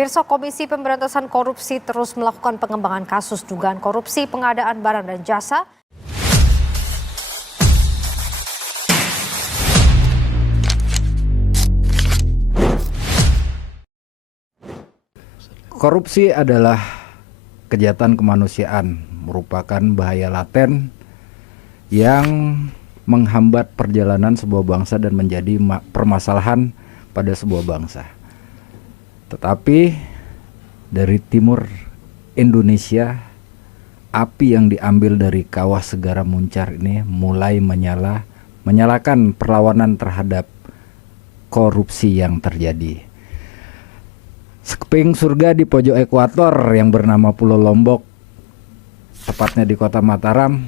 Pemirsa, Komisi Pemberantasan Korupsi terus melakukan pengembangan kasus dugaan korupsi pengadaan barang dan jasa. Korupsi adalah kejahatan kemanusiaan, merupakan bahaya laten yang menghambat perjalanan sebuah bangsa dan menjadi permasalahan pada sebuah bangsa. Tetapi dari timur Indonesia, api yang diambil dari kawah Segara Muncar ini mulai menyalakan perlawanan terhadap korupsi yang terjadi. Sekeping surga di pojok ekuator yang bernama Pulau Lombok, tepatnya di kota Mataram.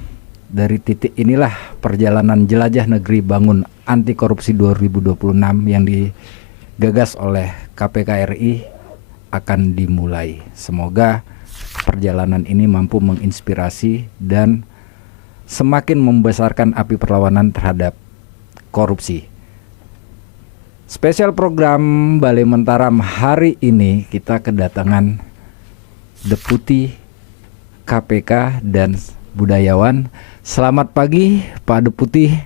Dari titik inilah perjalanan jelajah negeri bangun anti korupsi 2026 yang digagas oleh KPK RI akan dimulai. Semoga perjalanan ini mampu menginspirasi dan semakin membesarkan api perlawanan terhadap korupsi. Spesial program Balai Mentaram hari ini kita kedatangan Deputi KPK dan budayawan. Selamat pagi Pak Deputi.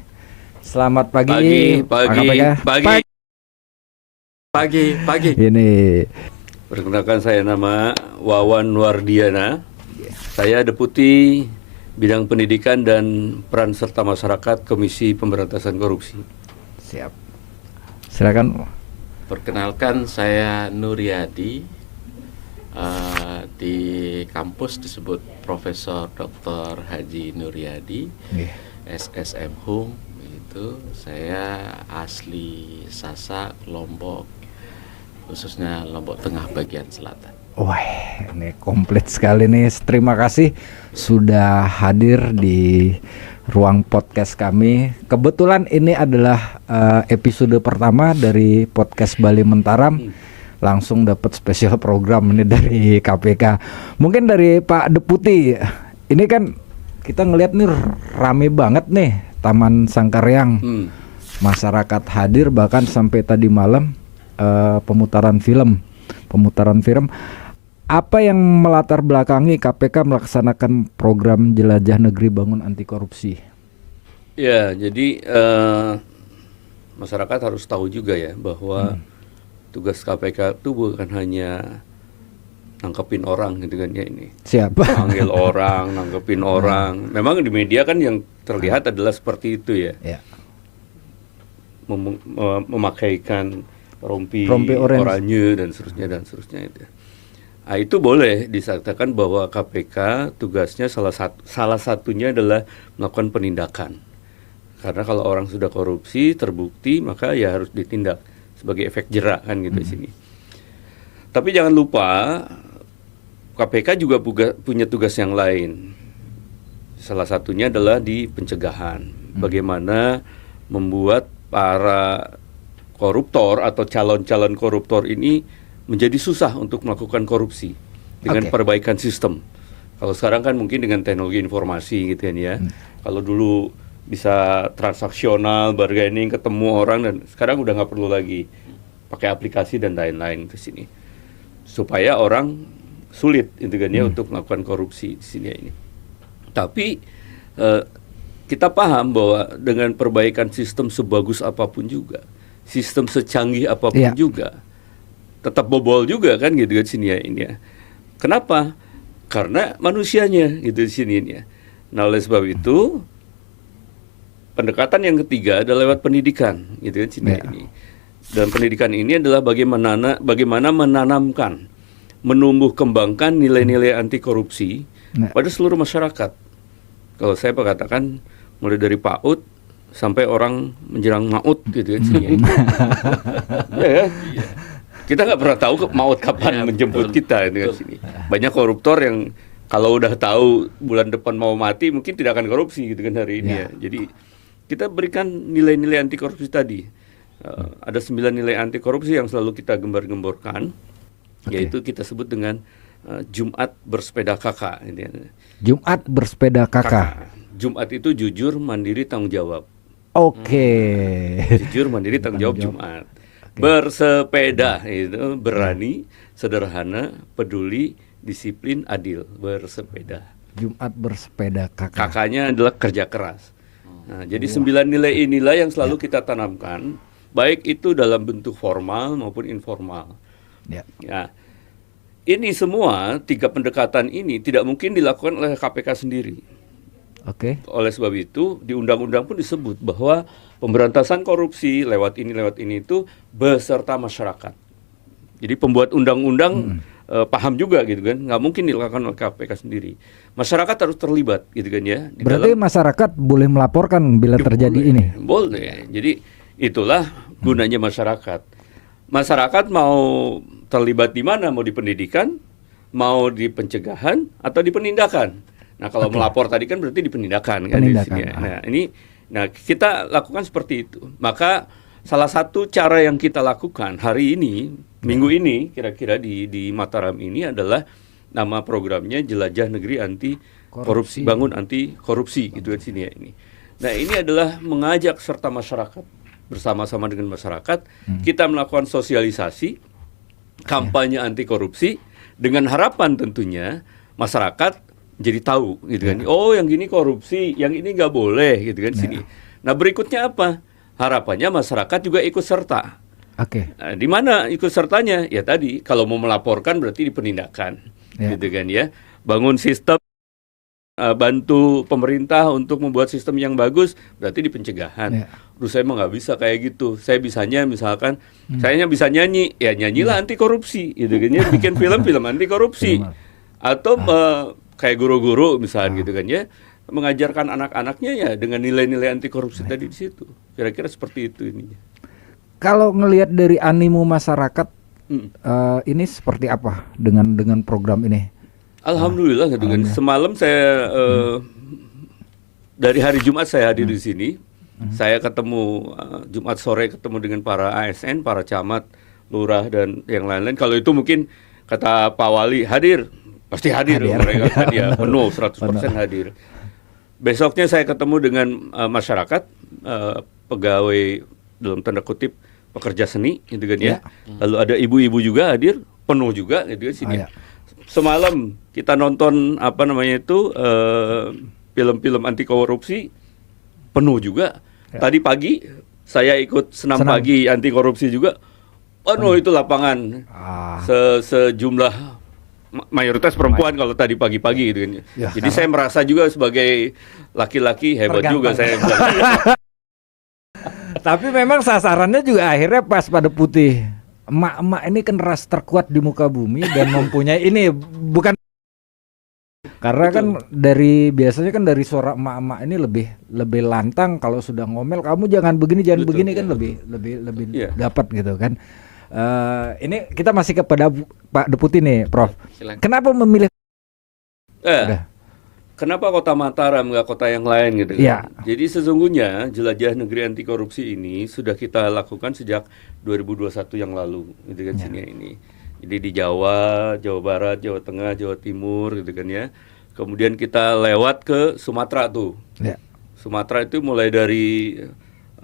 Selamat pagi Pak KPK. Pagi. Ini Perkenalkan, saya nama Wawan Wardiana. Saya Deputi Bidang Pendidikan dan Peran Serta Masyarakat Komisi Pemberantasan Korupsi. siap. Silakan. Perkenalkan, saya Nuryadi, di kampus disebut Profesor Dr. Haji Nuryadi, SSM Hum. Itu saya asli Sasak, Lombok, khususnya Lombok Tengah bagian selatan. Wah, ini komplit sekali nih. Terima kasih sudah hadir di ruang podcast kami. Kebetulan ini adalah episode pertama dari podcast Balai Mentaram. Langsung dapat spesial program ini dari KPK. Mungkin dari Pak Deputi, ini kan kita ngelihat nih rame banget nih Taman Sangkaryang. Masyarakat hadir bahkan sampai tadi malam pemutaran film. Apa yang melatar belakangi KPK melaksanakan program Jelajah Negeri Bangun Anti Korupsi? Ya, jadi masyarakat harus tahu juga ya bahwa tugas KPK itu bukan hanya nangkepin orang gitu kan ya ini. Siapa? Panggil orang, nangkepin orang. Memang di media kan yang terlihat adalah seperti itu ya. Ya. Memakaikan rompi oranye dan seterusnya itu. Nah, itu boleh disatakan bahwa KPK tugasnya salah satunya adalah melakukan penindakan. Karena kalau orang sudah korupsi terbukti maka ya harus ditindak sebagai efek jerak kan gitu di sini. Tapi jangan lupa KPK juga punya tugas yang lain. Salah satunya adalah di pencegahan. Bagaimana membuat para koruptor atau calon-calon koruptor ini menjadi susah untuk melakukan korupsi dengan perbaikan sistem. Kalau sekarang kan mungkin dengan teknologi informasi gitu kan ya. Kalau dulu bisa transaksional, bargaining, ketemu orang, dan sekarang udah nggak perlu lagi pakai aplikasi dan lain-lain ke sini. Supaya orang sulit itu kan ya untuk melakukan korupsi di sini ini. Tapi kita paham bahwa dengan perbaikan sistem sebagus apapun juga, sistem secanggih apapun juga, tetap bobol juga kan gitu kan sini ya ini ya. Kenapa? Karena manusianya gitu di sini ini ya. Nah, oleh sebab itu pendekatan yang ketiga adalah lewat pendidikan gitu kan sini ini. Dan pendidikan ini adalah bagaimana menanamkan, menumbuh kembangkan nilai-nilai anti korupsi pada seluruh masyarakat. Kalau saya katakan mulai dari PAUD sampai orang menjelang maut gitu kan sini. Ya. Kita nggak pernah tahu maut kapan menjemput kita gitu kan sini. Banyak koruptor yang kalau udah tahu bulan depan mau mati mungkin tidak akan korupsi gitu kan hari ini ya. Jadi kita berikan nilai-nilai anti korupsi tadi. Ada 9 nilai anti korupsi yang selalu kita gembar-gemborkan, yaitu kita sebut dengan Jumat bersepeda kakak. Jumat bersepeda kakak. Jumat itu jujur, mandiri, tanggung jawab. Oke. Jujur, mandiri, tanggung jawab Jumat. Bersepeda itu berani, sederhana, peduli, disiplin, adil, bersepeda. Jumat bersepeda kakak. Kakaknya adalah kerja keras. Nah, jadi 9 nilai inilah yang selalu kita tanamkan, baik itu dalam bentuk formal maupun informal. Ya. Ya, ini semua 3 pendekatan ini tidak mungkin dilakukan oleh KPK sendiri. Oke. Oleh sebab itu di undang-undang pun disebut bahwa pemberantasan korupsi lewat ini itu beserta masyarakat. Jadi pembuat undang-undang paham juga gitu kan, nggak mungkin dilakukan oleh KPK sendiri. Masyarakat harus terlibat gitu kan ya. Berarti masyarakat boleh melaporkan bila terjadi boleh, ini. Boleh. Jadi itulah gunanya masyarakat. Masyarakat mau terlibat di mana? Mau di pendidikan, mau di pencegahan, atau di penindakan. Nah kalau melapor tadi kan berarti di penindakan kan di sini. Nah kita lakukan seperti itu. Maka salah satu cara yang kita lakukan hari ini, minggu ini kira-kira di Mataram ini adalah nama programnya Jelajah Negeri Anti Korupsi, Bangun Anti Korupsi gitu kan sini ya ini. Nah ini adalah mengajak serta masyarakat bersama-sama dengan masyarakat kita melakukan sosialisasi kampanye anti korupsi dengan harapan tentunya masyarakat jadi tahu gitu kan. Oh yang gini korupsi, yang ini nggak boleh gitu kan sini. Nah berikutnya apa? Harapannya masyarakat juga ikut serta. Oke. Nah, di mana ikut sertanya? Ya tadi kalau mau melaporkan berarti di penindakan, gitu kan ya. Bangun sistem, bantu pemerintah untuk membuat sistem yang bagus, berarti di pencegahan. Terus saya mah nggak bisa kayak gitu. Saya bisanya misalkan, saya bisa nyanyi, ya nyanyilah anti korupsi, gitu kan ya. Bikin film anti korupsi, atau kayak guru-guru misalnya gitu kan ya. Mengajarkan anak-anaknya ya dengan nilai-nilai anti korupsi tadi di situ. Kira-kira seperti itu ininya. Kalau ngelihat dari animo masyarakat ini seperti apa dengan program ini? Alhamdulillah gitu kan. Semalam saya dari hari Jumat saya hadir di sini. Saya ketemu Jumat sore ketemu dengan para ASN, para camat, lurah dan yang lain-lain. Kalau itu mungkin kata Pak Wali hadir, pasti hadir. Mereka kan ya penuh 100% hadir. Besoknya saya ketemu dengan masyarakat, pegawai dalam tanda kutip pekerja seni, gitu kan ya. Lalu ada ibu-ibu juga hadir, penuh juga, gitu kan sini. Semalam kita nonton film-film anti korupsi, penuh juga. Tadi pagi saya ikut senam pagi anti korupsi juga, penuh itu lapangan, sejumlah mayoritas perempuan kalau tadi pagi-pagi gitu kan. Jadi saya merasa juga sebagai laki-laki hebat juga saya. Tapi memang sasarannya juga akhirnya pas pada putih. Emak-emak ini kan ras terkuat di muka bumi dan mempunyai ini bukan karena kan biasanya kan dari suara emak-emak ini lebih lantang kalau sudah ngomel kamu jangan begini begini kan lebih dapat gitu kan. Ini kita masih kepada Pak Deputi nih, Prof. Silakan. Kenapa memilih? Kenapa kota Mataram nggak kota yang lain gitu kan? Ya. Jadi sesungguhnya Jelajah Negeri Anti Korupsi ini sudah kita lakukan sejak 2021 yang lalu, gitu kan sini ini. Jadi di Jawa, Jawa Barat, Jawa Tengah, Jawa Timur, gitu kan ya. Kemudian kita lewat ke Sumatera tuh. Ya. Sumatera itu mulai dari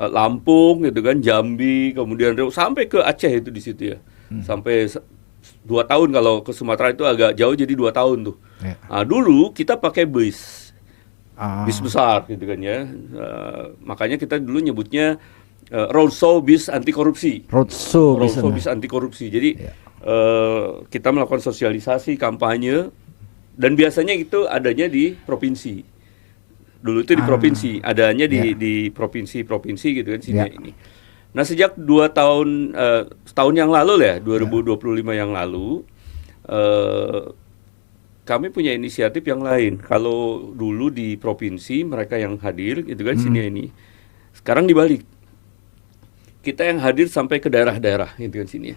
Lampung gitu kan, Jambi, kemudian sampai ke Aceh itu di situ ya. Sampai 2 tahun kalau ke Sumatera itu agak jauh jadi 2 tahun tuh. Nah, dulu kita pakai bis besar gitu kan ya. Makanya kita dulu nyebutnya roadshow bis anti korupsi. Roadshow bis anti korupsi. Jadi kita melakukan sosialisasi, kampanye, dan biasanya itu adanya di provinsi. Dulu itu di provinsi, adanya di provinsi-provinsi gitu kan sini ini. Nah sejak 2 tahun, setahun yang lalu ya, 2025 yang lalu, kami punya inisiatif yang lain. Kalau dulu di provinsi mereka yang hadir gitu kan sini ini, sekarang dibalik. Kita yang hadir sampai ke daerah-daerah gitu kan sini.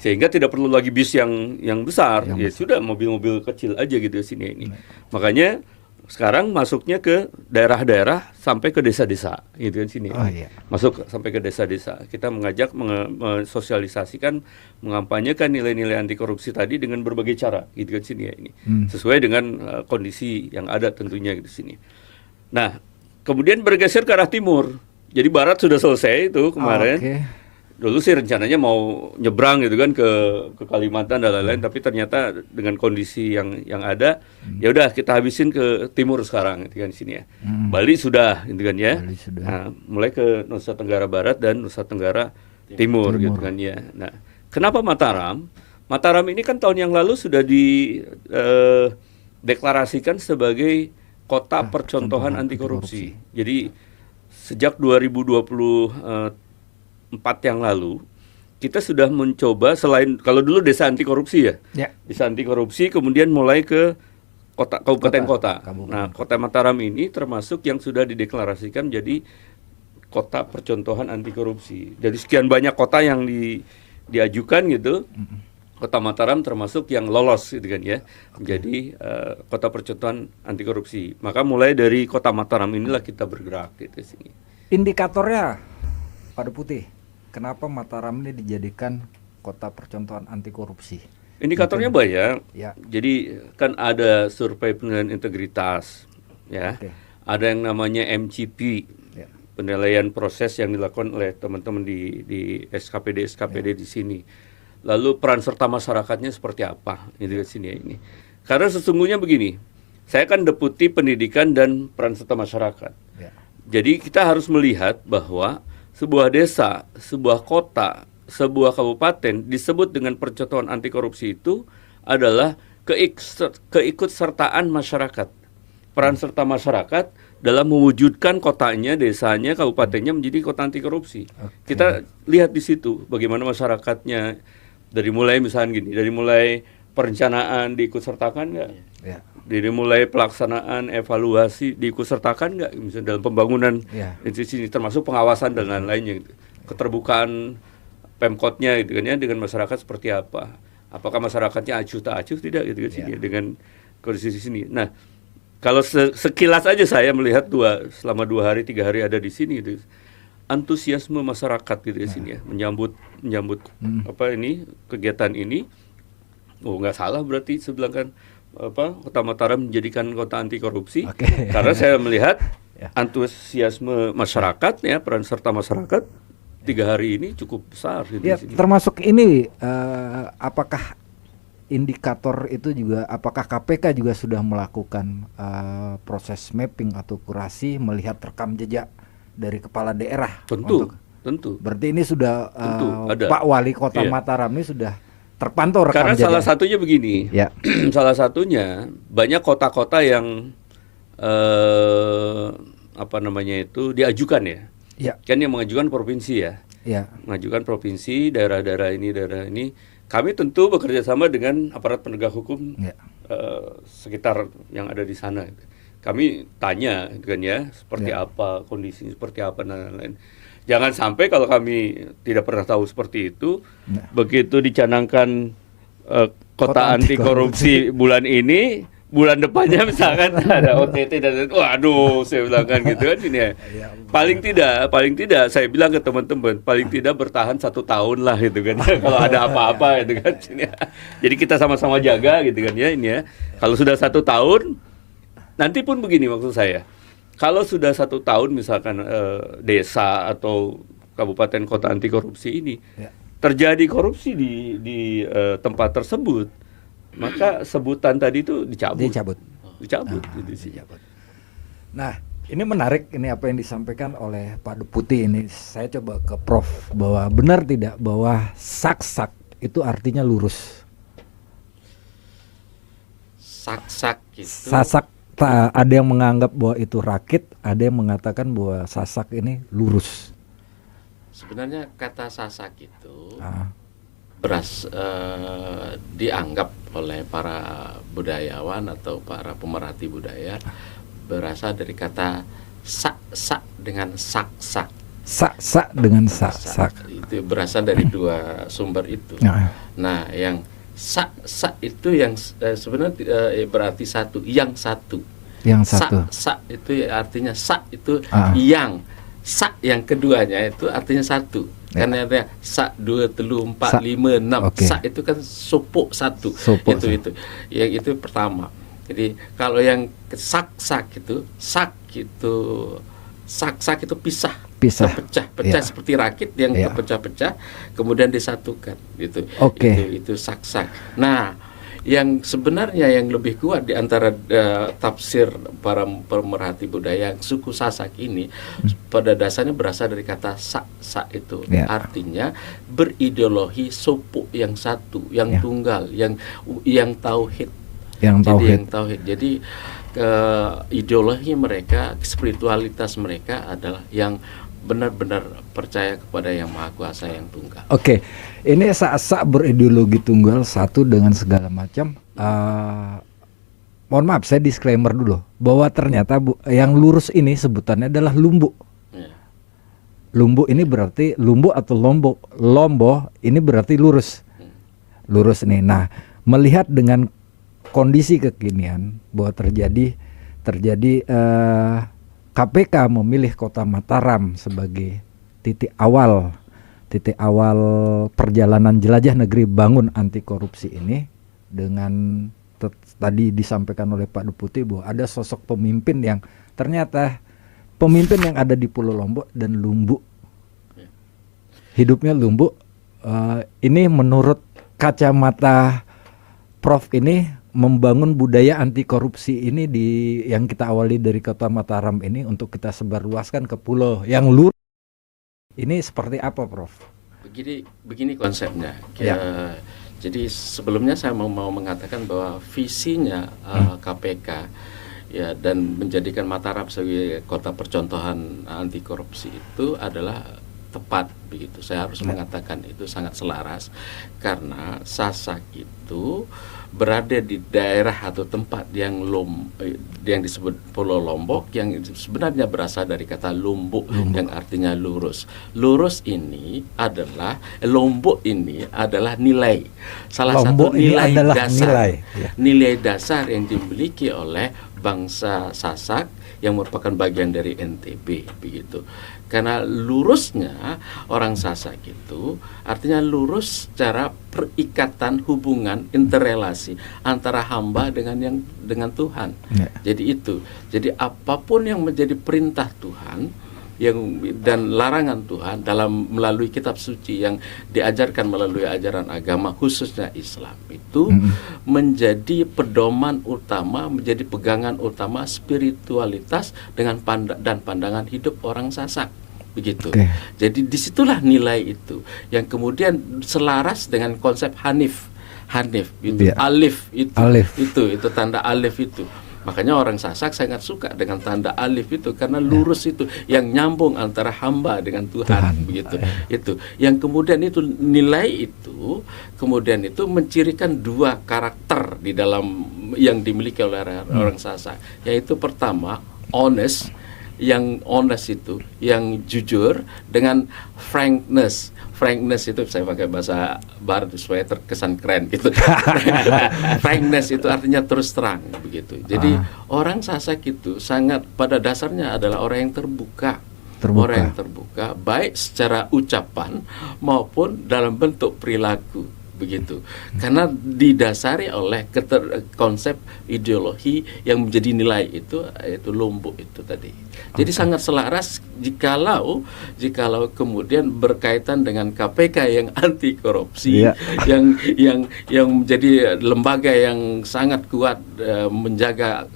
Sehingga tidak perlu lagi bis yang besar, ya sudah mobil-mobil kecil aja gitu sini ini. Makanya sekarang masuknya ke daerah-daerah sampai ke desa-desa gitu kan sini. Masuk sampai ke desa-desa. Kita mengajak mensosialisasikan, mengampanyekan nilai-nilai anti korupsi tadi dengan berbagai cara gitu kan sini ya ini. Sesuai dengan kondisi yang ada tentunya gitu sini. Nah, kemudian bergeser ke arah timur. Jadi barat sudah selesai itu kemarin. dulu sih rencananya mau nyebrang gitu kan ke Kalimantan dan lain-lain, tapi ternyata dengan kondisi yang ada, ya udah kita habisin ke timur sekarang gitu kan di sini ya. Bali sudah gitu kan ya. Bali sudah. Nah, mulai ke Nusa Tenggara Barat dan Nusa Tenggara Timur gitu kan ya. Nah, kenapa Mataram? Mataram ini kan tahun yang lalu sudah deklarasikan sebagai kota percontohan anti korupsi. Jadi sejak 2024 yang lalu kita sudah mencoba, selain kalau dulu desa anti korupsi ya, desa anti korupsi, kemudian mulai ke kabupaten kota. Nah, kota Mataram ini termasuk yang sudah dideklarasikan jadi kota percontohan anti korupsi. Dari sekian banyak kota yang diajukan gitu, kota Mataram termasuk yang lolos gitu kan ya, menjadi kota percontohan anti korupsi. Maka mulai dari kota Mataram inilah kita bergerak gitu sini. Indikatornya Pak Deputi, kenapa Mataram ini dijadikan kota percontohan anti korupsi? Indikatornya banyak. Ya. Jadi kan ada survei penilaian integritas, ya. Oke. Ada yang namanya MCP, Ya. penilaian proses yang dilakukan oleh teman-teman di SKPD di sini. Lalu peran serta masyarakatnya seperti apa? Ini di sini ya ini. Karena sesungguhnya begini, saya kan Deputi Pendidikan dan Peran Serta Masyarakat. Ya. Jadi kita harus melihat bahwa sebuah desa, sebuah kota, sebuah kabupaten disebut dengan percontohan anti korupsi itu adalah keikutsertaan masyarakat. Peran serta masyarakat dalam mewujudkan kotanya, desanya, kabupatennya menjadi kota anti korupsi. Kita lihat di situ bagaimana masyarakatnya, dari mulai misalnya gini, dari mulai perencanaan diikutsertakan nggak? Ya. Dari mulai pelaksanaan evaluasi diikutsertakan nggak, misalnya dalam pembangunan institusi ini, termasuk pengawasan dan lain-lainnya, gitu. Keterbukaan Pemkotnya gitu kan ya, dengan masyarakat seperti apa? Apakah masyarakatnya acuh tak acuh tidak gitu kan sini ya, dengan kondisi di sini. Nah, kalau sekilas aja saya melihat selama 2 hari 3 hari ada di sini gitu, antusiasme masyarakat gitu ya sini ya, menyambut kegiatan ini. Oh, nggak salah berarti sebilangkan Kota Mataram menjadikan kota anti korupsi. Karena saya melihat antusiasme masyarakat ya, peran serta masyarakat 3 hari ini cukup besar gitu Ya, di sini. termasuk ini apakah indikator itu juga, apakah KPK juga sudah melakukan proses mapping atau kurasi melihat rekam jejak dari kepala daerah? Tentu. Berarti ini sudah ada. Pak Wali Kota Mataram ini sudah terpantau rekam Karena jejak. salah satunya begini, salah satunya banyak kota-kota yang diajukan ya. Kan yang mengajukan provinsi ya. Mengajukan provinsi, daerah ini. Kami tentu bekerja sama dengan aparat penegak hukum sekitar yang ada di sana. Kami tanya kan ya, seperti apa kondisinya, seperti apa dan lain-lain. Jangan sampai kalau kami tidak pernah tahu seperti itu, begitu dicanangkan kota anti korupsi bulan ini, bulan depannya misalkan ada OTT dan waduh, saya bilang kan gitu kan ini ya. Paling tidak saya bilang ke teman-teman, paling tidak bertahan 1 tahun lah gitu kan ya, kalau ada apa-apa gitu kan sini ya. Jadi kita sama-sama jaga gitu kan ya ini ya. Kalau sudah 1 tahun, nanti pun begini maksud saya. Kalau sudah 1 tahun misalkan desa atau kabupaten kota anti korupsi ini terjadi korupsi di tempat tersebut, maka sebutan tadi itu dicabut. Nah, ini menarik ini apa yang disampaikan oleh Pak Deputi ini. Saya coba ke Prof bahwa benar tidak bahwa sak-sak itu artinya lurus. Sak-sak itu. Sasak, ada yang menganggap bahwa itu rakit, ada yang mengatakan bahwa sasak ini lurus. Sebenarnya kata sasak itu dianggap oleh para budayawan atau para pemerhati budaya berasal dari kata sak-sak dengan sak-sak. Sak-sak dengan sak-sak. Itu berasal dari 2 sumber itu. Nah, yang sak-sak itu yang sebenarnya berarti satu, yang satu. Sak itu artinya sak itu yang. Sak yang keduanya itu artinya satu. Karena ada sak 2, 3, 4, 5, 6. Sak itu kan supuk satu. Itu. Yang itu pertama. Jadi kalau yang sak-sak itu, sak itu pisah. Pisah. Pecah-pecah seperti rakit yang kepecah-pecah kemudian disatukan gitu. Itu sak-sak. Nah, yang sebenarnya yang lebih kuat di antara tafsir para pemerhati budaya suku Sasak ini pada dasarnya berasal dari kata sak itu. Artinya berideologi suku yang satu, yang tunggal, yang tauhid. Yang tauhid. Jadi ideologi mereka, spiritualitas mereka adalah yang benar-benar percaya kepada yang Maha Kuasa, yang tunggal. Oke, ini sak berideologi tunggal satu dengan segala macam. Mohon maaf, saya disclaimer dulu bahwa ternyata yang lurus ini sebutannya adalah lumbu. Lumbu ini berarti lumbu atau lombo ini berarti lurus. Lurus nih. Nah, melihat dengan kondisi kekinian bahwa terjadi KPK memilih kota Mataram sebagai titik awal perjalanan jelajah negeri bangun anti korupsi ini, dengan tadi disampaikan oleh Pak Deputi bahwa ada sosok pemimpin yang ternyata pemimpin yang ada di Pulau Lombok dan Lumbu, hidupnya Lumbu. Ini menurut kacamata Prof ini membangun budaya anti korupsi ini yang kita awali dari kota Mataram ini untuk kita sebarluaskan ke pulau yang lurus. Ini seperti apa, Prof? Begini konsepnya. Jadi sebelumnya saya mau mengatakan bahwa visinya KPK dan menjadikan Mataram sebagai kota percontohan anti korupsi itu adalah tepat begitu. Saya harus mengatakan itu sangat selaras karena Sasak itu berada di daerah atau tempat yang disebut Pulau Lombok, yang sebenarnya berasal dari kata lumbuk yang artinya lurus. Lurus ini adalah Lombok ini adalah nilai, salah Lombok satu nilai dasar, nilai dasar yang dimiliki oleh bangsa Sasak yang merupakan bagian dari NTB begitu. Karena lurusnya orang Sasak itu artinya lurus secara perikatan hubungan interrelasi antara hamba dengan Tuhan. Jadi apapun yang menjadi perintah Tuhan dan larangan Tuhan melalui kitab suci yang diajarkan melalui ajaran agama khususnya Islam itu menjadi pedoman utama, menjadi pegangan utama spiritualitas dan pandangan hidup orang Sasak begitu. Jadi disitulah nilai itu yang kemudian selaras dengan konsep Hanif itu alif itu tanda alif itu. Makanya orang Sasak sangat suka dengan tanda alif itu karena lurus itu yang nyambung antara hamba dengan Tuhan begitu. Itu yang kemudian itu nilai itu kemudian itu mencirikan dua karakter di dalam yang dimiliki oleh orang Sasak, yaitu pertama honest, yang honest itu yang jujur, dengan frankness itu saya pakai bahasa barat supaya terkesan keren gitu. Frankness itu artinya terus terang begitu. Jadi orang Sasak itu sangat pada dasarnya adalah orang yang terbuka. Orang yang terbuka baik secara ucapan maupun dalam bentuk perilaku begitu. Karena didasari oleh konsep ideologi yang menjadi nilai itu, yaitu Lombok itu tadi. Jadi sangat selaras jikalau kemudian berkaitan dengan KPK yang anti korupsi, yang menjadi lembaga yang sangat kuat menjaga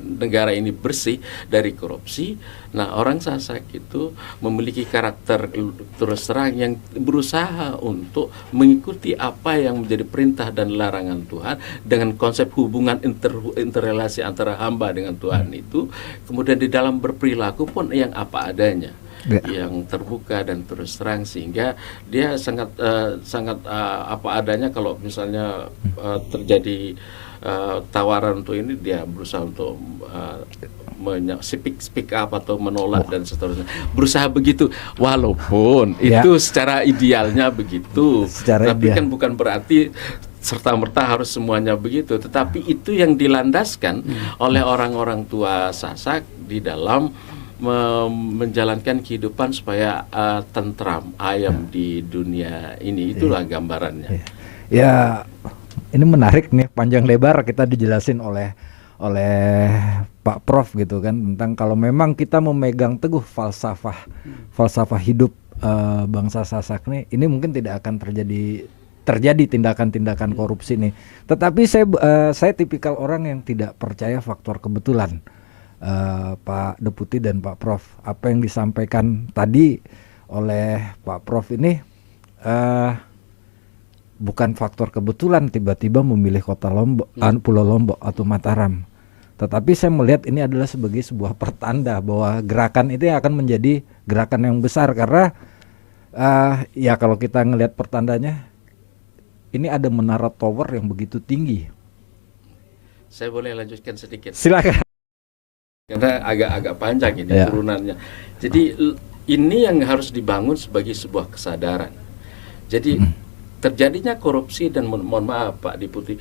negara ini bersih dari korupsi. Nah, orang Sasak itu memiliki karakter terus terang yang berusaha untuk mengikuti apa yang menjadi perintah dan larangan Tuhan dengan konsep hubungan interrelasi antara hamba dengan Tuhan itu. Kemudian di dalam berperilaku pun yang apa adanya, yang terbuka dan terus terang, sehingga dia sangat apa adanya. Kalau misalnya terjadi tawaran untuk ini, dia berusaha untuk speak up atau menolak dan seterusnya, berusaha begitu, walaupun itu secara idealnya begitu, tapi kan bukan berarti serta-merta harus semuanya begitu, tetapi itu yang dilandaskan oleh orang-orang tua Sasak di dalam menjalankan kehidupan supaya tentram, ayam di dunia ini. Itulah gambarannya. Ya, ini menarik nih, panjang lebar kita dijelasin oleh Pak Prof gitu kan, tentang kalau memang kita memegang teguh falsafah hidup bangsa Sasak nih, ini mungkin tidak akan terjadi tindakan-tindakan korupsi nih. Tetapi saya tipikal orang yang tidak percaya faktor kebetulan. Pak Deputi dan Pak Prof, apa yang disampaikan tadi oleh Pak Prof ini bukan faktor kebetulan tiba-tiba memilih kota Lombok, Pulau Lombok atau Mataram. Tetapi saya melihat ini adalah sebagai sebuah pertanda bahwa gerakan itu akan menjadi gerakan yang besar, karena ya kalau kita ngelihat pertandanya, ini ada menara tower yang begitu tinggi. Saya boleh lanjutkan sedikit? Silakan. Karena agak panjang ini turunannya. Jadi ini yang harus dibangun sebagai sebuah kesadaran. Jadi terjadinya korupsi dan mohon maaf Pak Deputi,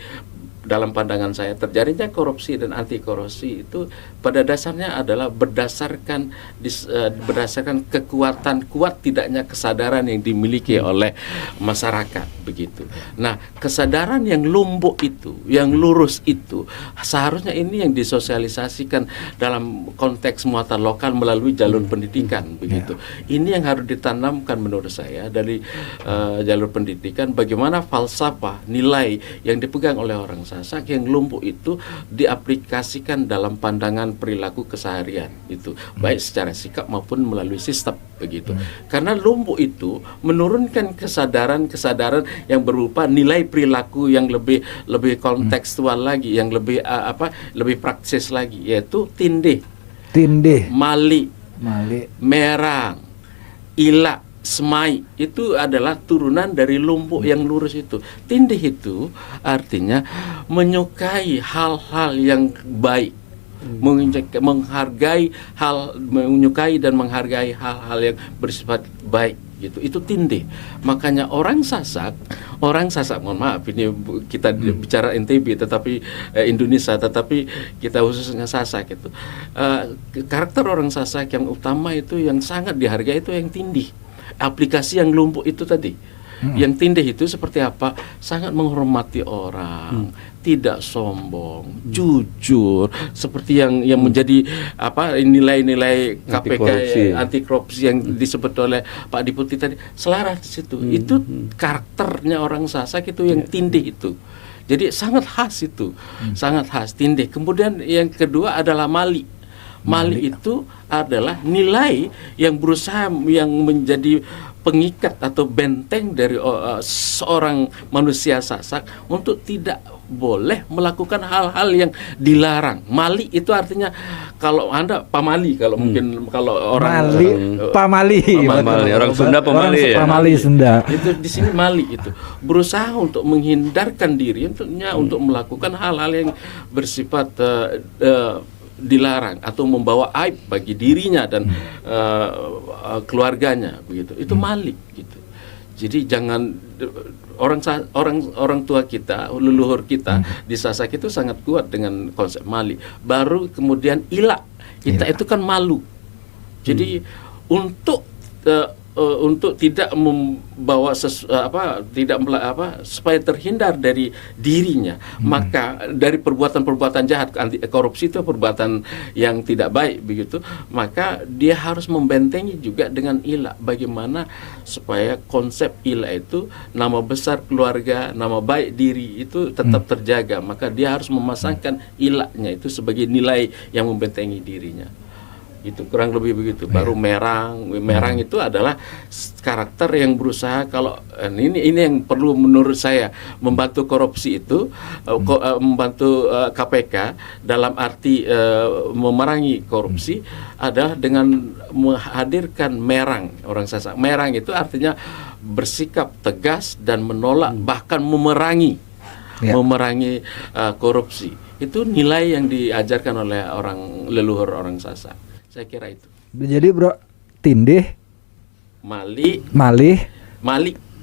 dalam pandangan saya terjadinya korupsi dan anti korupsi itu pada dasarnya adalah berdasarkan kekuatan kuat tidaknya kesadaran yang dimiliki oleh masyarakat begitu. Nah, kesadaran yang lumpuh itu, yang lurus itu seharusnya ini yang disosialisasikan dalam konteks muatan lokal melalui jalur pendidikan begitu. Ini yang harus ditanamkan menurut saya dari jalur pendidikan, bagaimana falsafah nilai yang dipegang oleh orang Sasak yang lumpuh itu diaplikasikan dalam pandangan perilaku keseharian itu, baik secara sikap maupun melalui sistem begitu. Karena lumpuh itu menurunkan kesadaran yang berupa nilai perilaku yang lebih kontekstual lagi, yang lebih lebih praktis lagi, yaitu tindih, mali, merang, ila, semai itu adalah turunan dari lumpuh yang lurus itu. Tindih itu artinya menyukai hal-hal yang baik, menyukai dan menghargai hal-hal yang bersifat baik gitu. Itu tindih. Makanya orang Sasak, mohon maaf ini kita bicara NTB tetapi Indonesia, tetapi kita khususnya Sasak itu karakter orang Sasak yang utama itu, yang sangat dihargai itu yang tindih. Aplikasi yang lumpuh itu tadi, yang tindih itu seperti apa? Sangat menghormati orang, tidak sombong, jujur, seperti yang menjadi nilai-nilai KPK anti korupsi yang disebut oleh Pak Deputi tadi, selaras di situ. Itu karakternya orang Sasak itu yang tindih itu. Jadi sangat khas itu, sangat khas tindih. Kemudian yang kedua adalah mali. Mali itu adalah nilai yang berusaha yang menjadi pengikat atau benteng dari seorang manusia Sasak untuk tidak boleh melakukan hal-hal yang dilarang. Mali itu artinya, kalau Anda pamali, kalau mungkin kalau orang pamali, orang Sunda pamali, pamali Sunda. Itu di sini mali itu berusaha untuk menghindarkan diri untuk melakukan hal-hal yang bersifat dilarang atau membawa aib bagi dirinya dan keluarganya begitu. Itu mali gitu. Jadi jangan orang tua kita, leluhur kita di Sasak itu sangat kuat dengan konsep mali. Baru kemudian ila. Ita itu kan malu. Jadi untuk tidak membawa supaya terhindar dari dirinya, maka dari perbuatan-perbuatan jahat, anti korupsi itu perbuatan yang tidak baik begitu, maka dia harus membentengi juga dengan ila. Bagaimana supaya konsep ila itu, nama besar keluarga, nama baik diri itu tetap terjaga, maka dia harus memasangkan ilanya itu sebagai nilai yang membentengi dirinya. Itu kurang lebih begitu. Baru merang itu adalah karakter yang berusaha, kalau ini yang perlu menurut saya membantu korupsi itu, membantu KPK dalam arti memerangi korupsi adalah dengan menghadirkan merang orang Sasak. Merang itu artinya bersikap tegas dan menolak, bahkan memerangi korupsi. Itu nilai yang diajarkan oleh leluhur orang Sasak. Saya kira itu. Jadi bro, tindih, mali,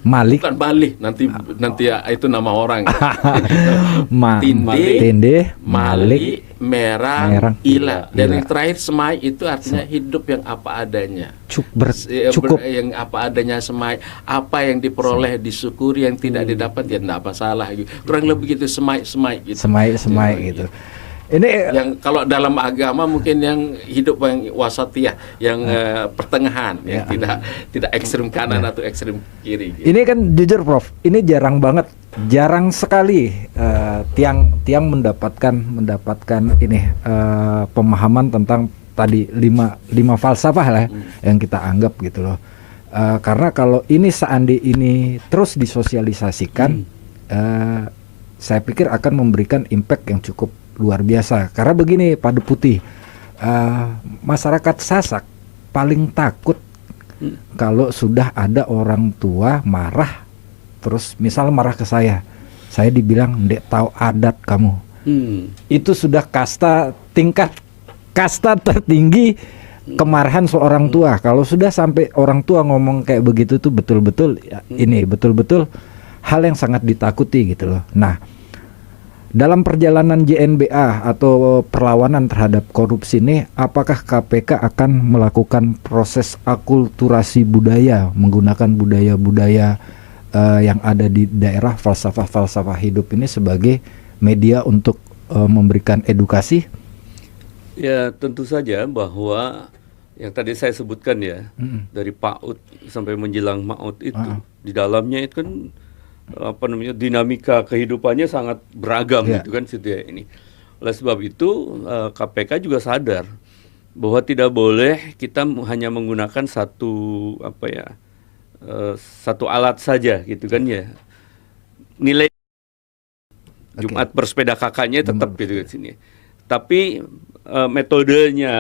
bukan bali, nanti itu nama orang. Tindih, mali, merang, ila. Dan yang terakhir semai itu artinya hidup yang apa adanya. Cukup. Yang apa adanya semai, apa yang diperoleh disyukuri, yang tidak didapat ya tidak apa salah. Kurang lebih gitu, semai gitu. Semai gitu. Ini yang kalau dalam agama mungkin yang hidup yang wasatiyah, yang pertengahan, yang tidak ekstrem kanan atau ekstrem kiri. Gitu. Ini kan jujur Prof, ini jarang sekali tiang mendapatkan ini pemahaman tentang tadi lima falsafah lah yang kita anggap gitu loh. Karena kalau ini ini terus disosialisasikan, saya pikir akan memberikan impact yang cukup luar biasa. Karena begini Pak Deputi, masyarakat Sasak paling takut kalau sudah ada orang tua marah, terus misal marah ke saya dibilang ndek tahu adat kamu. Itu sudah tingkat kasta tertinggi kemarahan seorang tua. Kalau sudah sampai orang tua ngomong kayak begitu tuh betul-betul ini betul-betul hal yang sangat ditakuti gitu loh. Nah, dalam perjalanan JNBA atau perlawanan terhadap korupsi ini, apakah KPK akan melakukan proses akulturasi budaya menggunakan budaya-budaya yang ada di daerah, falsafah-falsafah hidup ini sebagai media untuk memberikan edukasi? Ya tentu saja bahwa yang tadi saya sebutkan ya, dari PAUD sampai menjelang MAUD itu, di dalamnya itu kan dinamika kehidupannya sangat beragam gitu kan situ ya ini. Oleh sebab itu KPK juga sadar bahwa tidak boleh kita hanya menggunakan satu alat saja gitu kan ya. Nilai Jumat bersepeda kakaknya tetap gitu kan sini. Tapi metodenya,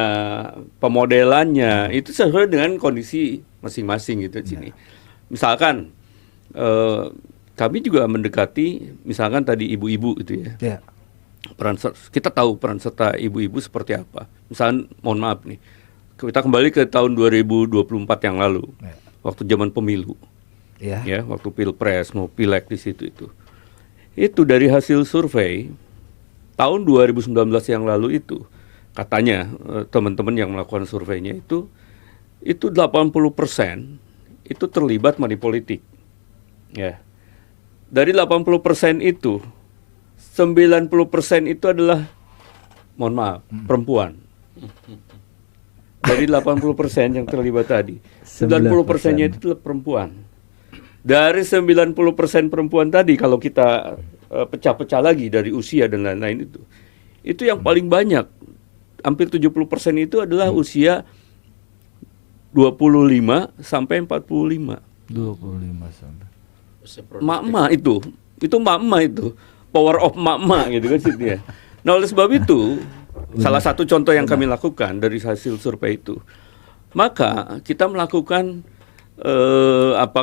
pemodelannya itu sesuai dengan kondisi masing-masing gitu sini. Misalkan kami juga mendekati, misalkan tadi ibu-ibu itu ya. Kita tahu peran serta ibu-ibu seperti apa. Misalkan, mohon maaf nih, kita kembali ke tahun 2024 yang lalu, waktu zaman pemilu, ya, waktu pilpres mau pileg di situ itu. Itu dari hasil survei tahun 2019 yang lalu itu, katanya teman-teman yang melakukan surveinya itu 80% itu terlibat money politik, ya. Dari 80% itu 90% itu adalah, mohon maaf, perempuan. Dari 80% yang terlibat tadi, 90%-nya itu adalah perempuan. Dari 90% perempuan tadi, kalau kita pecah-pecah lagi dari usia dan lain-lain itu yang paling banyak, hampir 70% itu adalah usia 25 sampai 45. 25 sampai. Mak-mak itu mak-mak itu power of mak-mak gitu kan situ ya. Nah, oleh sebab itu salah satu contoh yang kami lakukan dari hasil survei itu, maka kita melakukan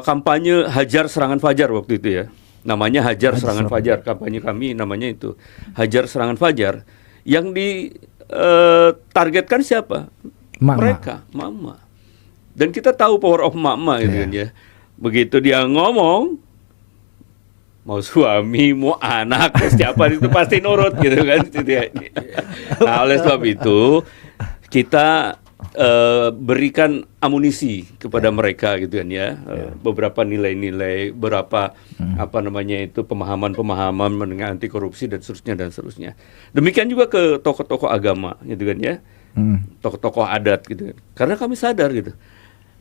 kampanye Hajar Serangan Fajar waktu itu ya. Namanya Hajar Serangan Fajar, kampanye kami namanya itu Hajar Serangan Fajar, yang ditargetkan siapa? Mereka, mak-mak. Dan kita tahu power of mak-mak gitu kan ya. Begitu dia ngomong, mau suami, mau anak, siapa itu pasti nurut gitu kan. Nah, oleh sebab itu kita berikan amunisi kepada mereka gitu kan ya. Beberapa nilai-nilai, beberapa pemahaman-pemahaman mengenai anti korupsi dan seterusnya. Demikian juga ke tokoh-tokoh agama gitu kan ya. Tokoh-tokoh adat gitu kan. Karena kami sadar gitu.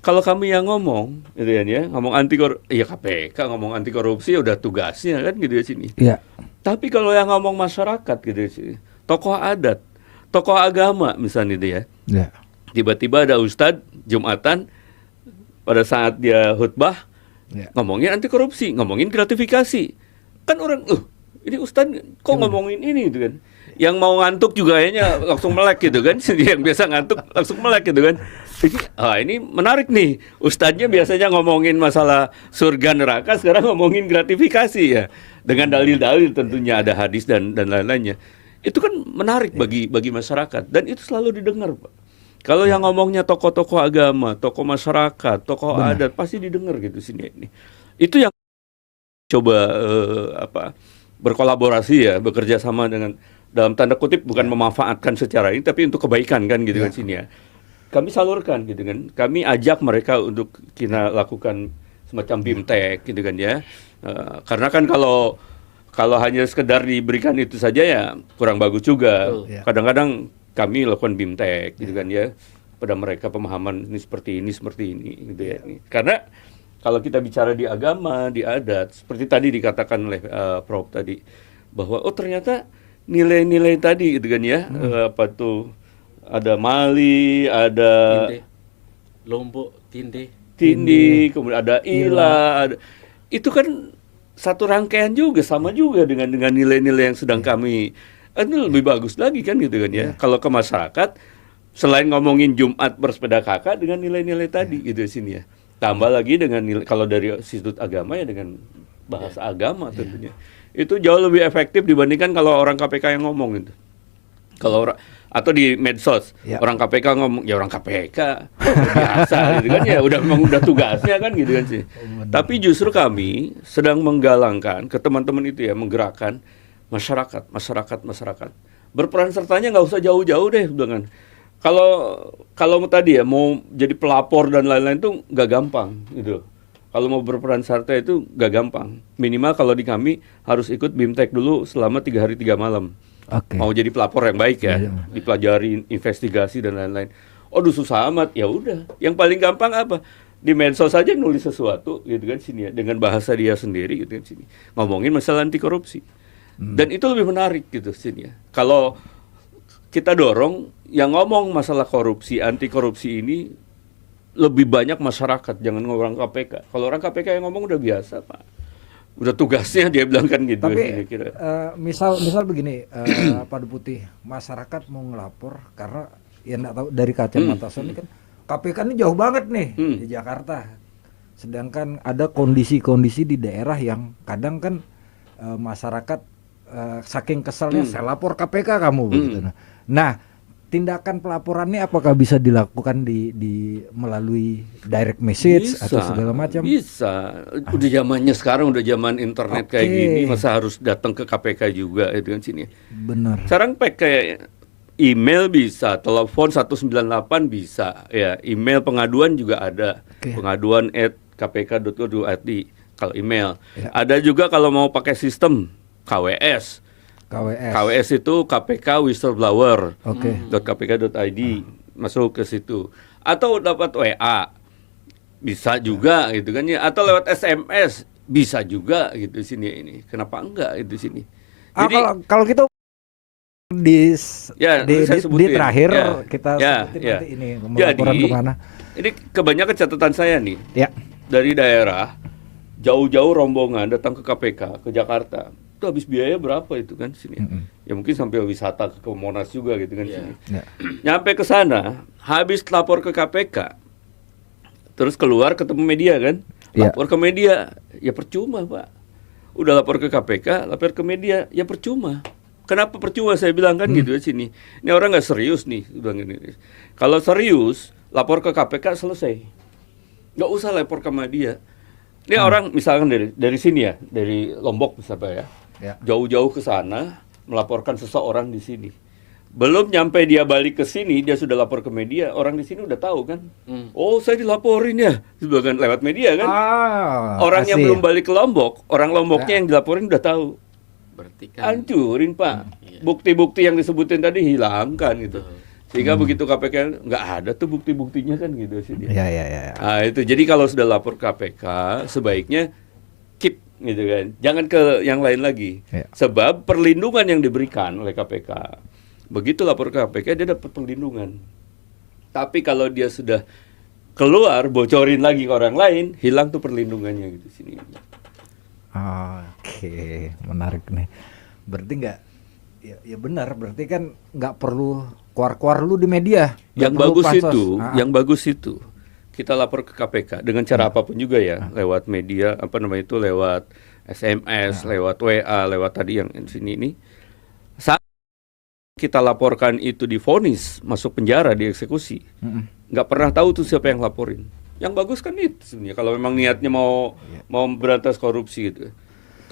Kalau kami yang ngomong, gitu ya, ngomong KPK ngomong anti korupsi ya udah tugasnya kan gitu ya sini. Iya. Tapi kalau yang ngomong masyarakat gitu ya sini, tokoh adat, tokoh agama misalnya itu ya. Iya. Tiba-tiba ada ustadz Jumatan pada saat dia khutbah ngomongin anti korupsi, ngomongin gratifikasi. Kan orang, ini ustadz kok ngomongin ini gitu kan. Yang mau ngantuk juga kayaknya langsung melek gitu kan. Yang biasa ngantuk langsung melek gitu kan. Ini menarik nih. Ustadznya biasanya ngomongin masalah surga neraka, sekarang ngomongin gratifikasi ya. Dengan dalil-dalil tentunya ada hadis dan lain-lainnya. Itu kan menarik bagi masyarakat dan itu selalu didengar, Pak. Kalau yang ngomongnya tokoh-tokoh agama, tokoh masyarakat, tokoh adat pasti didengar gitu sini ini. Itu yang coba berkolaborasi ya, bekerja sama dengan dalam tanda kutip bukan memanfaatkan secara ini tapi untuk kebaikan kan gitu kan sini ya. Kami salurkan gitu kan. Kami ajak mereka untuk kita lakukan semacam BIMTEK gitu kan ya. Karena kan kalau Kalau hanya sekedar diberikan itu saja ya kurang bagus juga. Betul. Ya. Kadang-kadang kami lakukan BIMTEK gitu kan ya, pada mereka pemahaman ini seperti ini gitu ya. Karena kalau kita bicara di agama, di adat, seperti tadi dikatakan oleh Prof tadi, bahwa oh ternyata nilai-nilai tadi gitu kan ya, apa tuh, ada Mali, ada Tinde, Lombok, Tinde. Tindi, kemudian ada Ila, itu kan satu rangkaian juga, sama juga dengan nilai-nilai yang sedang kami, itu lebih bagus lagi kan gitu kan ya. Kalau ke masyarakat, selain ngomongin Jumat bersepeda kakak dengan nilai-nilai tadi gitu di sini ya. Tambah lagi dengan nilai, kalau dari sudut agama ya dengan bahasa agama tentunya. Itu jauh lebih efektif dibandingkan kalau orang KPK yang ngomong itu. Kalau orang atau di medsos orang KPK ngomong ya orang KPK biasa gitu kan ya, memang udah tugasnya kan gitu kan sih. Tapi justru kami sedang menggalangkan ke teman-teman itu ya, menggerakkan masyarakat berperan sertanya nggak usah jauh-jauh deh dengan kalau tadi ya mau jadi pelapor dan lain-lain itu nggak gampang gitu. Kalau mau berperan serta itu nggak gampang. Minimal kalau di kami harus ikut BIMTEK dulu selama 3 hari 3 malam. Oke. Mau jadi pelapor yang baik ya, dipelajari investigasi dan lain-lain. Aduh susah amat. Ya udah, yang paling gampang apa? Di medsos saja nulis sesuatu gitu kan sini ya, dengan bahasa dia sendiri gitu kan sini. Ngomongin masalah anti korupsi. Dan itu lebih menarik gitu sini ya. Kalau kita dorong yang ngomong masalah korupsi, anti korupsi ini lebih banyak masyarakat, jangan orang KPK. Kalau orang KPK yang ngomong udah biasa, Pak. Udah tugasnya dia bilang kan gitu. Tapi kira. misal begini, Pak Deputi, masyarakat mau ngelapor karena ya nggak tahu dari kacamata Sony kan KPK ini jauh banget nih di Jakarta. Sedangkan ada kondisi-kondisi di daerah yang kadang kan masyarakat saking keselnya saya lapor KPK kamu begitu. Nah, tindakan pelaporannya apakah bisa dilakukan di melalui direct message atau segala macam? Bisa. Udah zamannya sekarang, udah zaman internet kayak gini, masa harus datang ke KPK juga itu kan sini. Benar. Sekarang pakai email bisa, telepon 198 bisa, ya. Email pengaduan juga ada. Pengaduan @kpk.go.id kalau email. Ada juga kalau mau pakai sistem KWS. KWS itu KPK Whistleblower. .kpk.id masuk ke situ. Atau dapat WA bisa juga gitu kan ya. Atau lewat SMS bisa juga gitu sini ini. Kenapa enggak itu sini? Jadi kalau kita di terakhir kita sebutin ya. nanti ini laporan kemana. Ini kebanyakan catatan saya nih. Ya. Dari daerah jauh-jauh rombongan datang ke KPK ke Jakarta. Itu habis biaya berapa itu kan sini. Ya mungkin sampai wisata ke Monas juga gitu kan sini. Nyampe ke sana, habis lapor ke KPK. Terus keluar ketemu media kan? Lapor ke media, ya percuma, Pak. Udah lapor ke KPK, lapor ke media, ya percuma. Kenapa percuma saya bilang kan gitu ya sini. Ini orang nggak serius nih, bilang gini. Kalau serius, lapor ke KPK selesai. Nggak usah lapor ke media. Ini orang misalkan dari sini ya, dari Lombok misalnya ya. Jauh-jauh ke sana melaporkan seseorang di sini. Belum nyampe dia balik ke sini, dia sudah lapor ke media. Orang di sini udah tahu kan. Oh, saya dilaporin ya. Sebagian lewat media kan. Orang yang belum balik ke Lombok, orang Lomboknya yang dilaporin udah tahu. Berarti kan Hancurin, Pak. Bukti-bukti yang disebutin tadi hilangkan gitu. Sehingga begitu KPK nggak ada tuh bukti-buktinya kan gitu sini. Ya. Nah, itu. Jadi kalau sudah lapor KPK, sebaiknya keep gitu kan. Jangan ke yang lain lagi. Sebab perlindungan yang diberikan oleh KPK. Begitu lapor ke KPK dia dapat perlindungan. Tapi kalau dia sudah keluar bocorin lagi ke orang lain, hilang tuh perlindungannya gitu sini. Oke, menarik nih. Berarti nggak ya benar, berarti kan nggak perlu keluar-keluar lu di media. Yang bagus itu kita lapor ke KPK dengan cara apapun juga ya, lewat media lewat SMS, lewat WA, lewat tadi yang sini ini. Saat kita laporkan itu divonis, masuk penjara, dieksekusi. Nggak pernah tahu tuh siapa yang laporin. Yang bagus kan itu sebenarnya kalau memang niatnya mau berantas korupsi gitu.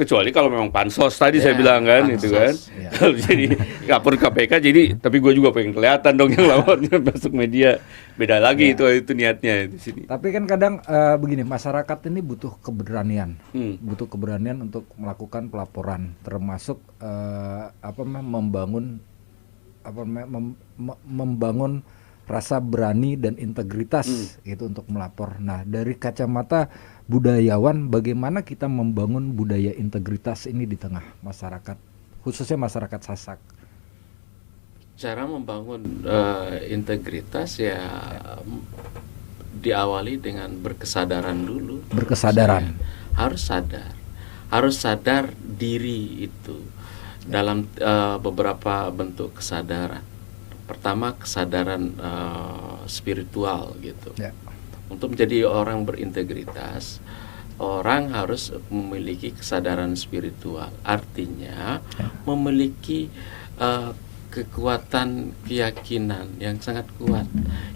kecuali kalau memang pansos tadi saya bilang kan, itu kan. Ya. Kalau jadi lapor KPK, jadi tapi gue juga pengen kelihatan dong yang lapornya masuk media. Beda lagi itu niatnya di sini. Tapi kan kadang begini, masyarakat ini butuh keberanian, butuh keberanian untuk melakukan pelaporan, termasuk membangun rasa berani dan integritas itu untuk melapor. Nah, dari kacamata budayawan, bagaimana kita membangun budaya integritas ini di tengah masyarakat, khususnya masyarakat Sasak? Cara membangun integritas ya diawali dengan berkesadaran dulu. Berkesadaran. Harus sadar diri itu dalam beberapa bentuk kesadaran. Pertama, kesadaran spiritual gitu. Ya. Untuk menjadi orang berintegritas, orang harus memiliki kesadaran spiritual. Artinya memiliki kekuatan keyakinan yang sangat kuat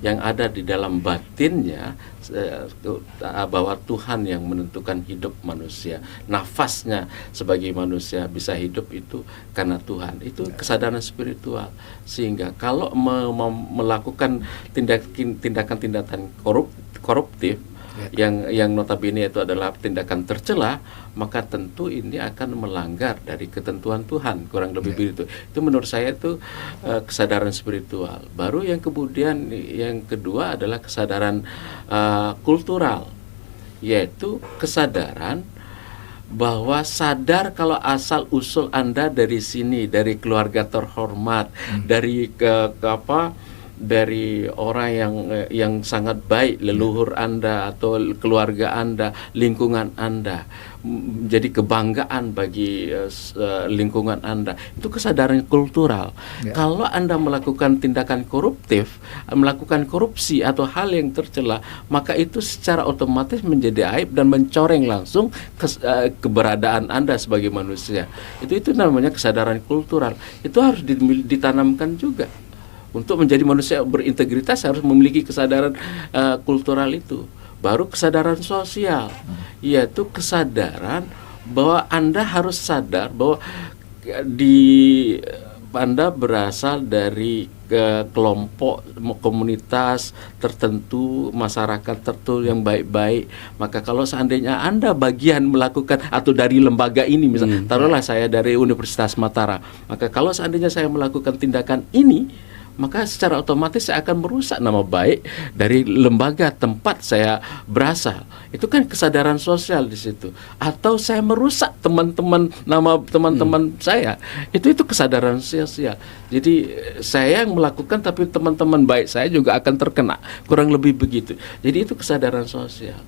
yang ada di dalam batinnya bahwa Tuhan yang menentukan hidup manusia. Nafasnya sebagai manusia bisa hidup itu karena Tuhan. Itu kesadaran spiritual. Sehingga kalau melakukan tindakan-tindakan koruptif yang notabene itu adalah tindakan tercela, maka tentu ini akan melanggar dari ketentuan Tuhan, kurang lebih begitu. Itu menurut saya itu kesadaran spiritual. Baru yang kemudian yang kedua adalah kesadaran kultural, yaitu kesadaran bahwa sadar kalau asal usul Anda dari sini, dari keluarga terhormat, dari dari orang yang sangat baik, leluhur Anda atau keluarga Anda, lingkungan Anda, jadi kebanggaan bagi lingkungan Anda. Itu kesadaran kultural. Kalau Anda melakukan tindakan koruptif, melakukan korupsi atau hal yang tercela, maka itu secara otomatis menjadi aib dan mencoreng langsung keberadaan Anda sebagai manusia. Itu namanya kesadaran kultural. Itu harus ditanamkan juga. Untuk menjadi manusia berintegritas harus memiliki kesadaran kultural itu. Baru kesadaran sosial, yaitu kesadaran bahwa Anda harus sadar bahwa Anda berasal dari kelompok komunitas tertentu, masyarakat tertentu yang baik-baik. Maka kalau seandainya Anda bagian melakukan atau dari lembaga ini, misalnya taruhlah saya dari Universitas Mataram, maka kalau seandainya saya melakukan tindakan ini, maka secara otomatis saya akan merusak nama baik dari lembaga tempat saya berasal. Itu kan kesadaran sosial di situ. Atau saya merusak nama teman-teman saya. Itu kesadaran sosial. Jadi saya yang melakukan tapi teman-teman baik saya juga akan terkena. Kurang lebih begitu. Jadi itu kesadaran sosial.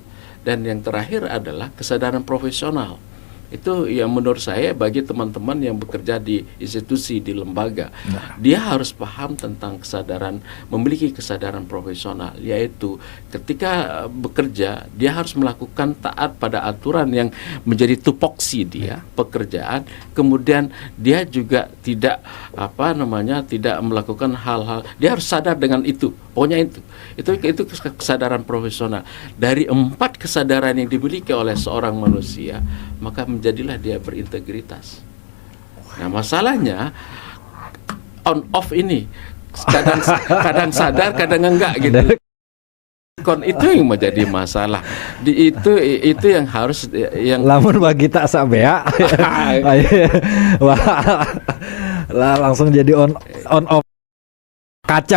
Dan yang terakhir adalah kesadaran profesional. Itu yang menurut saya bagi teman-teman yang bekerja di institusi, di lembaga, dia harus paham tentang kesadaran, memiliki kesadaran profesional, yaitu ketika bekerja dia harus melakukan taat pada aturan yang menjadi tupoksi dia pekerjaan. Kemudian dia juga tidak tidak melakukan hal-hal, dia harus sadar dengan itu. Pokoknya itu kesadaran profesional. Dari 4 kesadaran yang dimiliki oleh seorang manusia, maka menjadilah dia berintegritas. Nah, masalahnya on off ini kadang sadar, kadang enggak gitu. Itu yang menjadi masalah. Itu yang harus lamun bagi tak sabea. Lah langsung jadi on off kaca.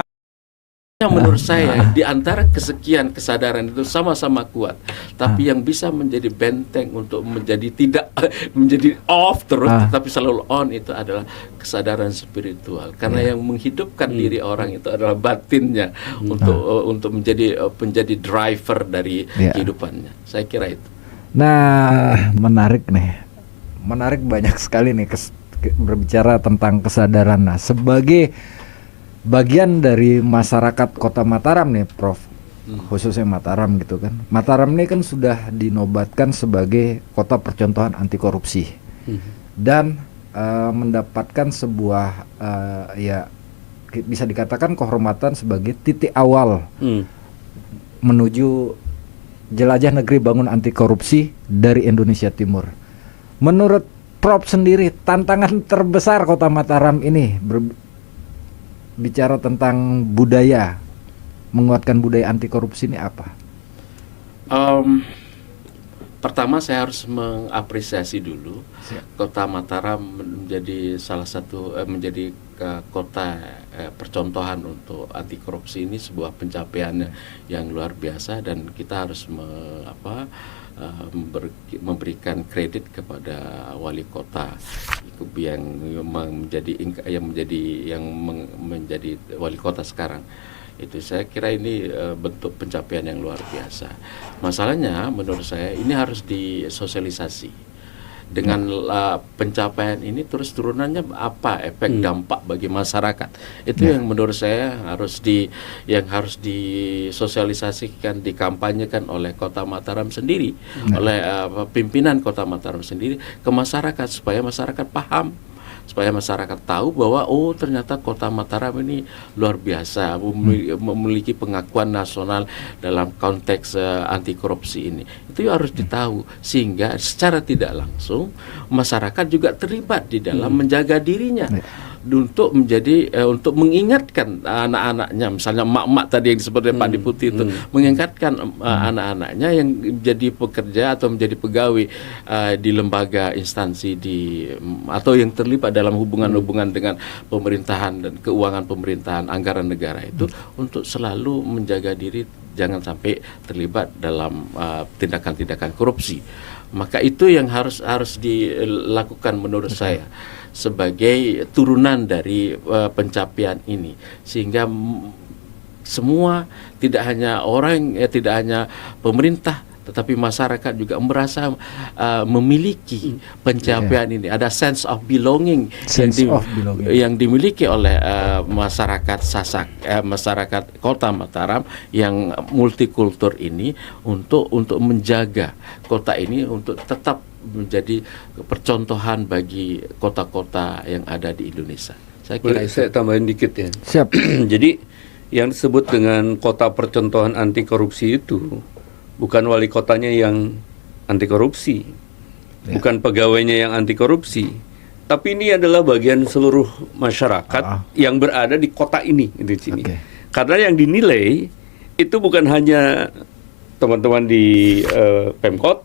Menurut saya di antara kesekian kesadaran itu sama-sama kuat, tapi yang bisa menjadi benteng untuk menjadi menjadi off terus tapi selalu on itu adalah kesadaran spiritual, karena yang menghidupkan diri orang itu adalah batinnya untuk menjadi driver dari kehidupannya. Saya kira itu. Nah, menarik banyak sekali nih berbicara tentang kesadaran. Nah, sebagai bagian dari masyarakat Kota Mataram nih, Prof, khususnya Mataram gitu kan. Mataram ini kan sudah dinobatkan sebagai kota percontohan anti korupsi dan mendapatkan sebuah bisa dikatakan kehormatan sebagai titik awal menuju jelajah negeri bangun anti korupsi dari Indonesia Timur. Menurut Prof sendiri, tantangan terbesar Kota Mataram ini bicara tentang budaya, menguatkan budaya anti korupsi ini apa? Pertama saya harus mengapresiasi dulu Kota Mataram menjadi salah satu menjadi kota percontohan untuk anti korupsi. Ini sebuah pencapaian yang luar biasa dan kita harus memberikan kredit kepada wali kota yang menjadi wali kota sekarang. Itu saya kira ini bentuk pencapaian yang luar biasa. Masalahnya menurut saya ini harus disosialisasi. Dengan pencapaian ini terus turunannya apa efek dampak bagi masyarakat. Itu yang menurut saya harus disosialisasikan, dikampanyekan oleh Kota Mataram sendiri, oleh pimpinan Kota Mataram sendiri ke masyarakat supaya masyarakat paham, supaya masyarakat tahu bahwa oh ternyata Kota Mataram ini luar biasa, memiliki pengakuan nasional dalam konteks anti korupsi ini. Itu harus ditahu sehingga secara tidak langsung masyarakat juga terlibat di dalam menjaga dirinya. Untuk untuk mengingatkan anak-anaknya, misalnya emak-emak tadi yang disebut oleh Pak Deputi itu, mengingatkan anak-anaknya yang menjadi pekerja atau menjadi pegawai di lembaga instansi atau yang terlibat dalam hubungan-hubungan dengan pemerintahan dan keuangan pemerintahan, anggaran negara itu, untuk selalu menjaga diri jangan sampai terlibat dalam tindakan-tindakan korupsi. Maka itu yang harus dilakukan menurut saya sebagai turunan dari pencapaian ini, sehingga semua, tidak hanya tidak hanya pemerintah tetapi masyarakat juga merasa memiliki pencapaian ini. Ada sense of belonging, yang dimiliki oleh masyarakat Sasak, masyarakat Kota Mataram yang multikultur ini, untuk menjaga kota ini untuk tetap menjadi percontohan bagi kota-kota yang ada di Indonesia. Saya kira saya tambahin dikit ya. Siap. Jadi yang disebut dengan kota percontohan anti korupsi itu bukan wali kotanya yang anti korupsi, bukan pegawainya yang anti korupsi, tapi ini adalah bagian seluruh masyarakat yang berada di kota ini di sini. Karena yang dinilai itu bukan hanya teman-teman di Pemkot,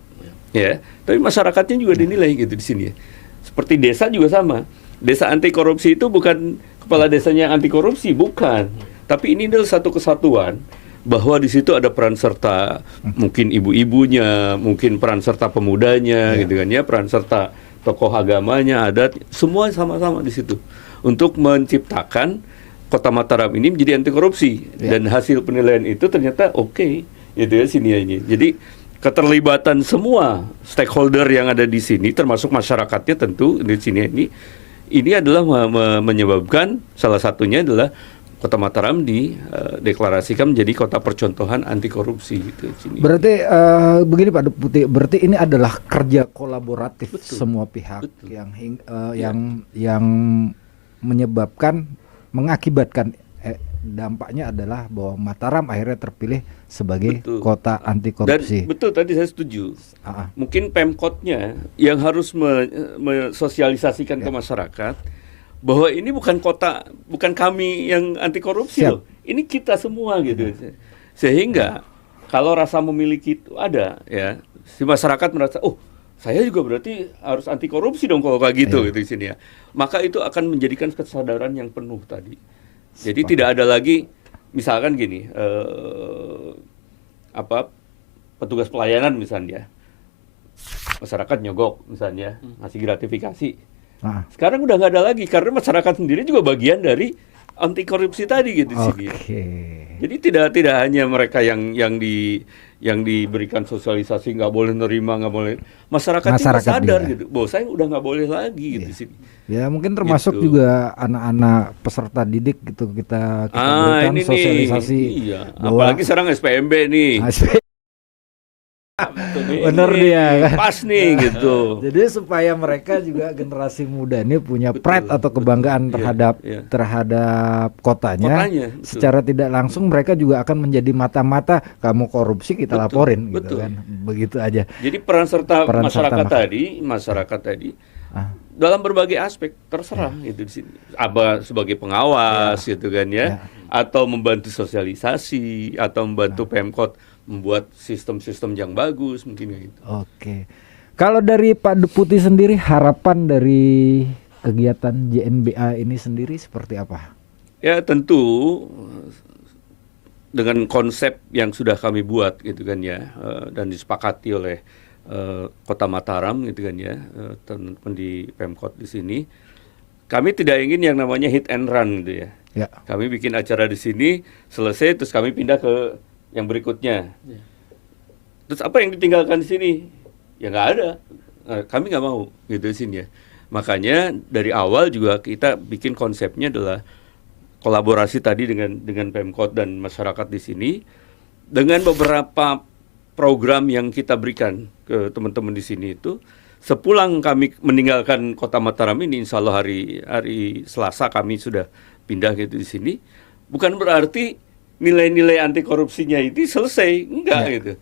ya, tapi masyarakatnya juga dinilai gitu di sini. Ya. Seperti desa juga sama. Desa anti korupsi itu bukan kepala desanya yang anti korupsi, bukan. Tapi ini adalah satu kesatuan, bahwa di situ ada peran serta mungkin ibu-ibunya, mungkin peran serta pemudanya, gitu kan ya, peran serta tokoh agamanya, adat, semua sama-sama di situ untuk menciptakan Kota Mataram ini menjadi anti korupsi. Dan hasil penilaian itu ternyata oke, gitu ya sini ini. Jadi keterlibatan semua stakeholder yang ada di sini, termasuk masyarakatnya tentu di sini ini adalah menyebabkan salah satunya adalah Kota Mataram dideklarasikan menjadi kota percontohan anti korupsi gitu sini. Berarti begini Pak Deputi, berarti ini adalah kerja kolaboratif semua pihak yang mengakibatkan dampaknya adalah bahwa Mataram akhirnya terpilih sebagai kota anti korupsi. Dan betul, tadi saya setuju. Mungkin Pemkotnya yang harus mensosialisasikan ke masyarakat bahwa ini bukan kami yang anti korupsi loh. Ini kita semua gitu. Sehingga kalau rasa memiliki itu ada ya, si masyarakat merasa, oh, saya juga berarti harus anti korupsi dong kalau kayak gitu gitu di sini ya. Maka itu akan menjadikan kesadaran yang penuh tadi. Jadi tidak ada lagi misalkan gini, petugas pelayanan misalnya. Masyarakat nyogok misalnya, ngasih gratifikasi. Sekarang udah nggak ada lagi karena masyarakat sendiri juga bagian dari anti korupsi tadi gitu sini. Jadi tidak hanya mereka yang diberikan sosialisasi nggak boleh nerima, nggak boleh, masyarakat juga sadar gitu bahwa saya udah nggak boleh lagi gitu sini. Ya mungkin termasuk juga anak-anak peserta didik gitu kita berikan ini sosialisasi. Apalagi sekarang SPMB nih. Bener dia kan. Pas nih gitu. Jadi supaya mereka juga generasi muda ini punya pride atau kebanggaan terhadap kotanya. Betul. Secara tidak langsung mereka juga akan menjadi mata-mata, kamu korupsi kita laporin gitu kan. Begitu aja. Jadi peran serta masyarakat tadi dalam berbagai aspek terserah gitu di sini. Sebagai pengawas gitu kan ya. Atau membantu sosialisasi atau membantu Pemkot membuat sistem-sistem yang bagus mungkin gitu. Oke. Kalau dari Pak Deputi sendiri, harapan dari kegiatan JNBA ini sendiri seperti apa? Ya tentu dengan konsep yang sudah kami buat gitu kan ya, dan disepakati oleh Kota Mataram gitu kan ya, teman-teman di Pemkot di sini, kami tidak ingin yang namanya hit and run gitu ya. Kami bikin acara di sini selesai terus kami pindah ke yang berikutnya. Terus apa yang ditinggalkan di sini? Ya nggak ada. Kami nggak mau gitu di sini ya. Makanya dari awal juga kita bikin konsepnya adalah kolaborasi tadi dengan Pemkot dan masyarakat di sini dengan beberapa program yang kita berikan ke teman-teman di sini itu. Sepulang kami meninggalkan Kota Mataram ini, insya Allah hari Selasa kami sudah pindah gitu di sini. Bukan berarti nilai-nilai anti korupsinya itu selesai, enggak gitu.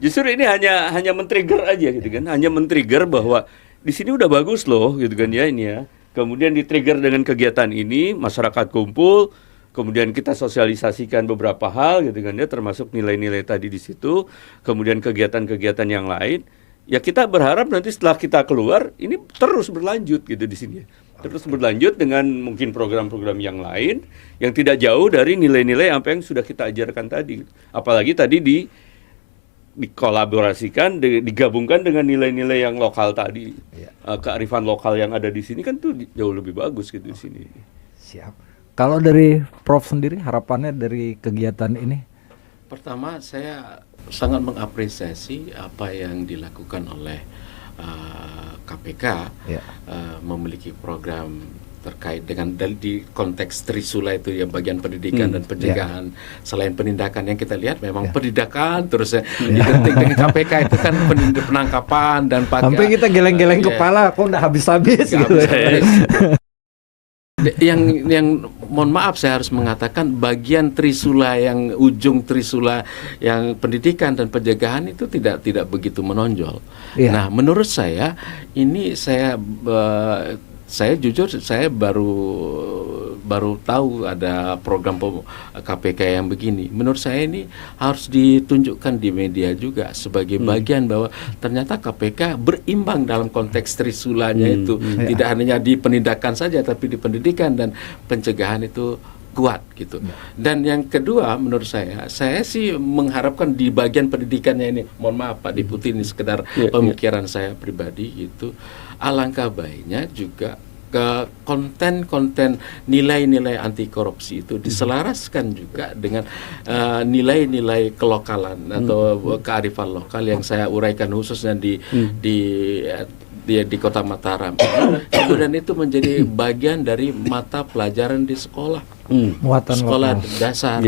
Justru ini hanya men-trigger aja gitu kan, hanya men-trigger bahwa di sini udah bagus loh gitu kan ya ini ya. Kemudian di-trigger dengan kegiatan ini, masyarakat kumpul, kemudian kita sosialisasikan beberapa hal gitu kan ya, termasuk nilai-nilai tadi di situ, kemudian kegiatan-kegiatan yang lain. Ya kita berharap nanti setelah kita keluar ini terus berlanjut gitu di sini. Terus berlanjut dengan mungkin program-program yang lain yang tidak jauh dari nilai-nilai apa yang sudah kita ajarkan tadi. Apalagi tadi dikolaborasikan, digabungkan dengan nilai-nilai yang lokal tadi. Kearifan lokal yang ada di sini kan tuh jauh lebih bagus gitu di sini. Siap. Kalau dari Prof sendiri harapannya dari kegiatan ini? Pertama, saya sangat mengapresiasi apa yang dilakukan oleh KPK memiliki program terkait dengan di konteks Trisula itu ya, bagian pendidikan dan pencegahan. Selain penindakan yang kita lihat memang pendidikan terus identik dengan KPK itu kan penangkapan dan sampai kita geleng-geleng kepala kok udah habis-habis gitu. Yang mohon maaf saya harus mengatakan bagian Trisula yang ujung Trisula yang pendidikan dan pencegahan itu tidak begitu menonjol. Nah, menurut saya ini saya jujur saya baru tahu ada program KPK yang begini. Menurut saya ini harus ditunjukkan di media juga sebagai bagian bahwa ternyata KPK berimbang dalam konteks Trisulanya itu. Tidak hanya di penindakan saja tapi di pendidikan dan pencegahan itu kuat gitu. Dan yang kedua menurut saya sih mengharapkan di bagian pendidikannya ini, mohon maaf Pak Deputi ini sekedar pemikiran saya pribadi gitu. Alangkah baiknya juga ke konten-konten nilai-nilai anti korupsi itu diselaraskan juga dengan nilai-nilai kelokalan atau kearifan lokal yang saya uraikan khususnya di Kota Mataram. Kemudian itu menjadi bagian dari mata pelajaran di sekolah. Sekolah dasar,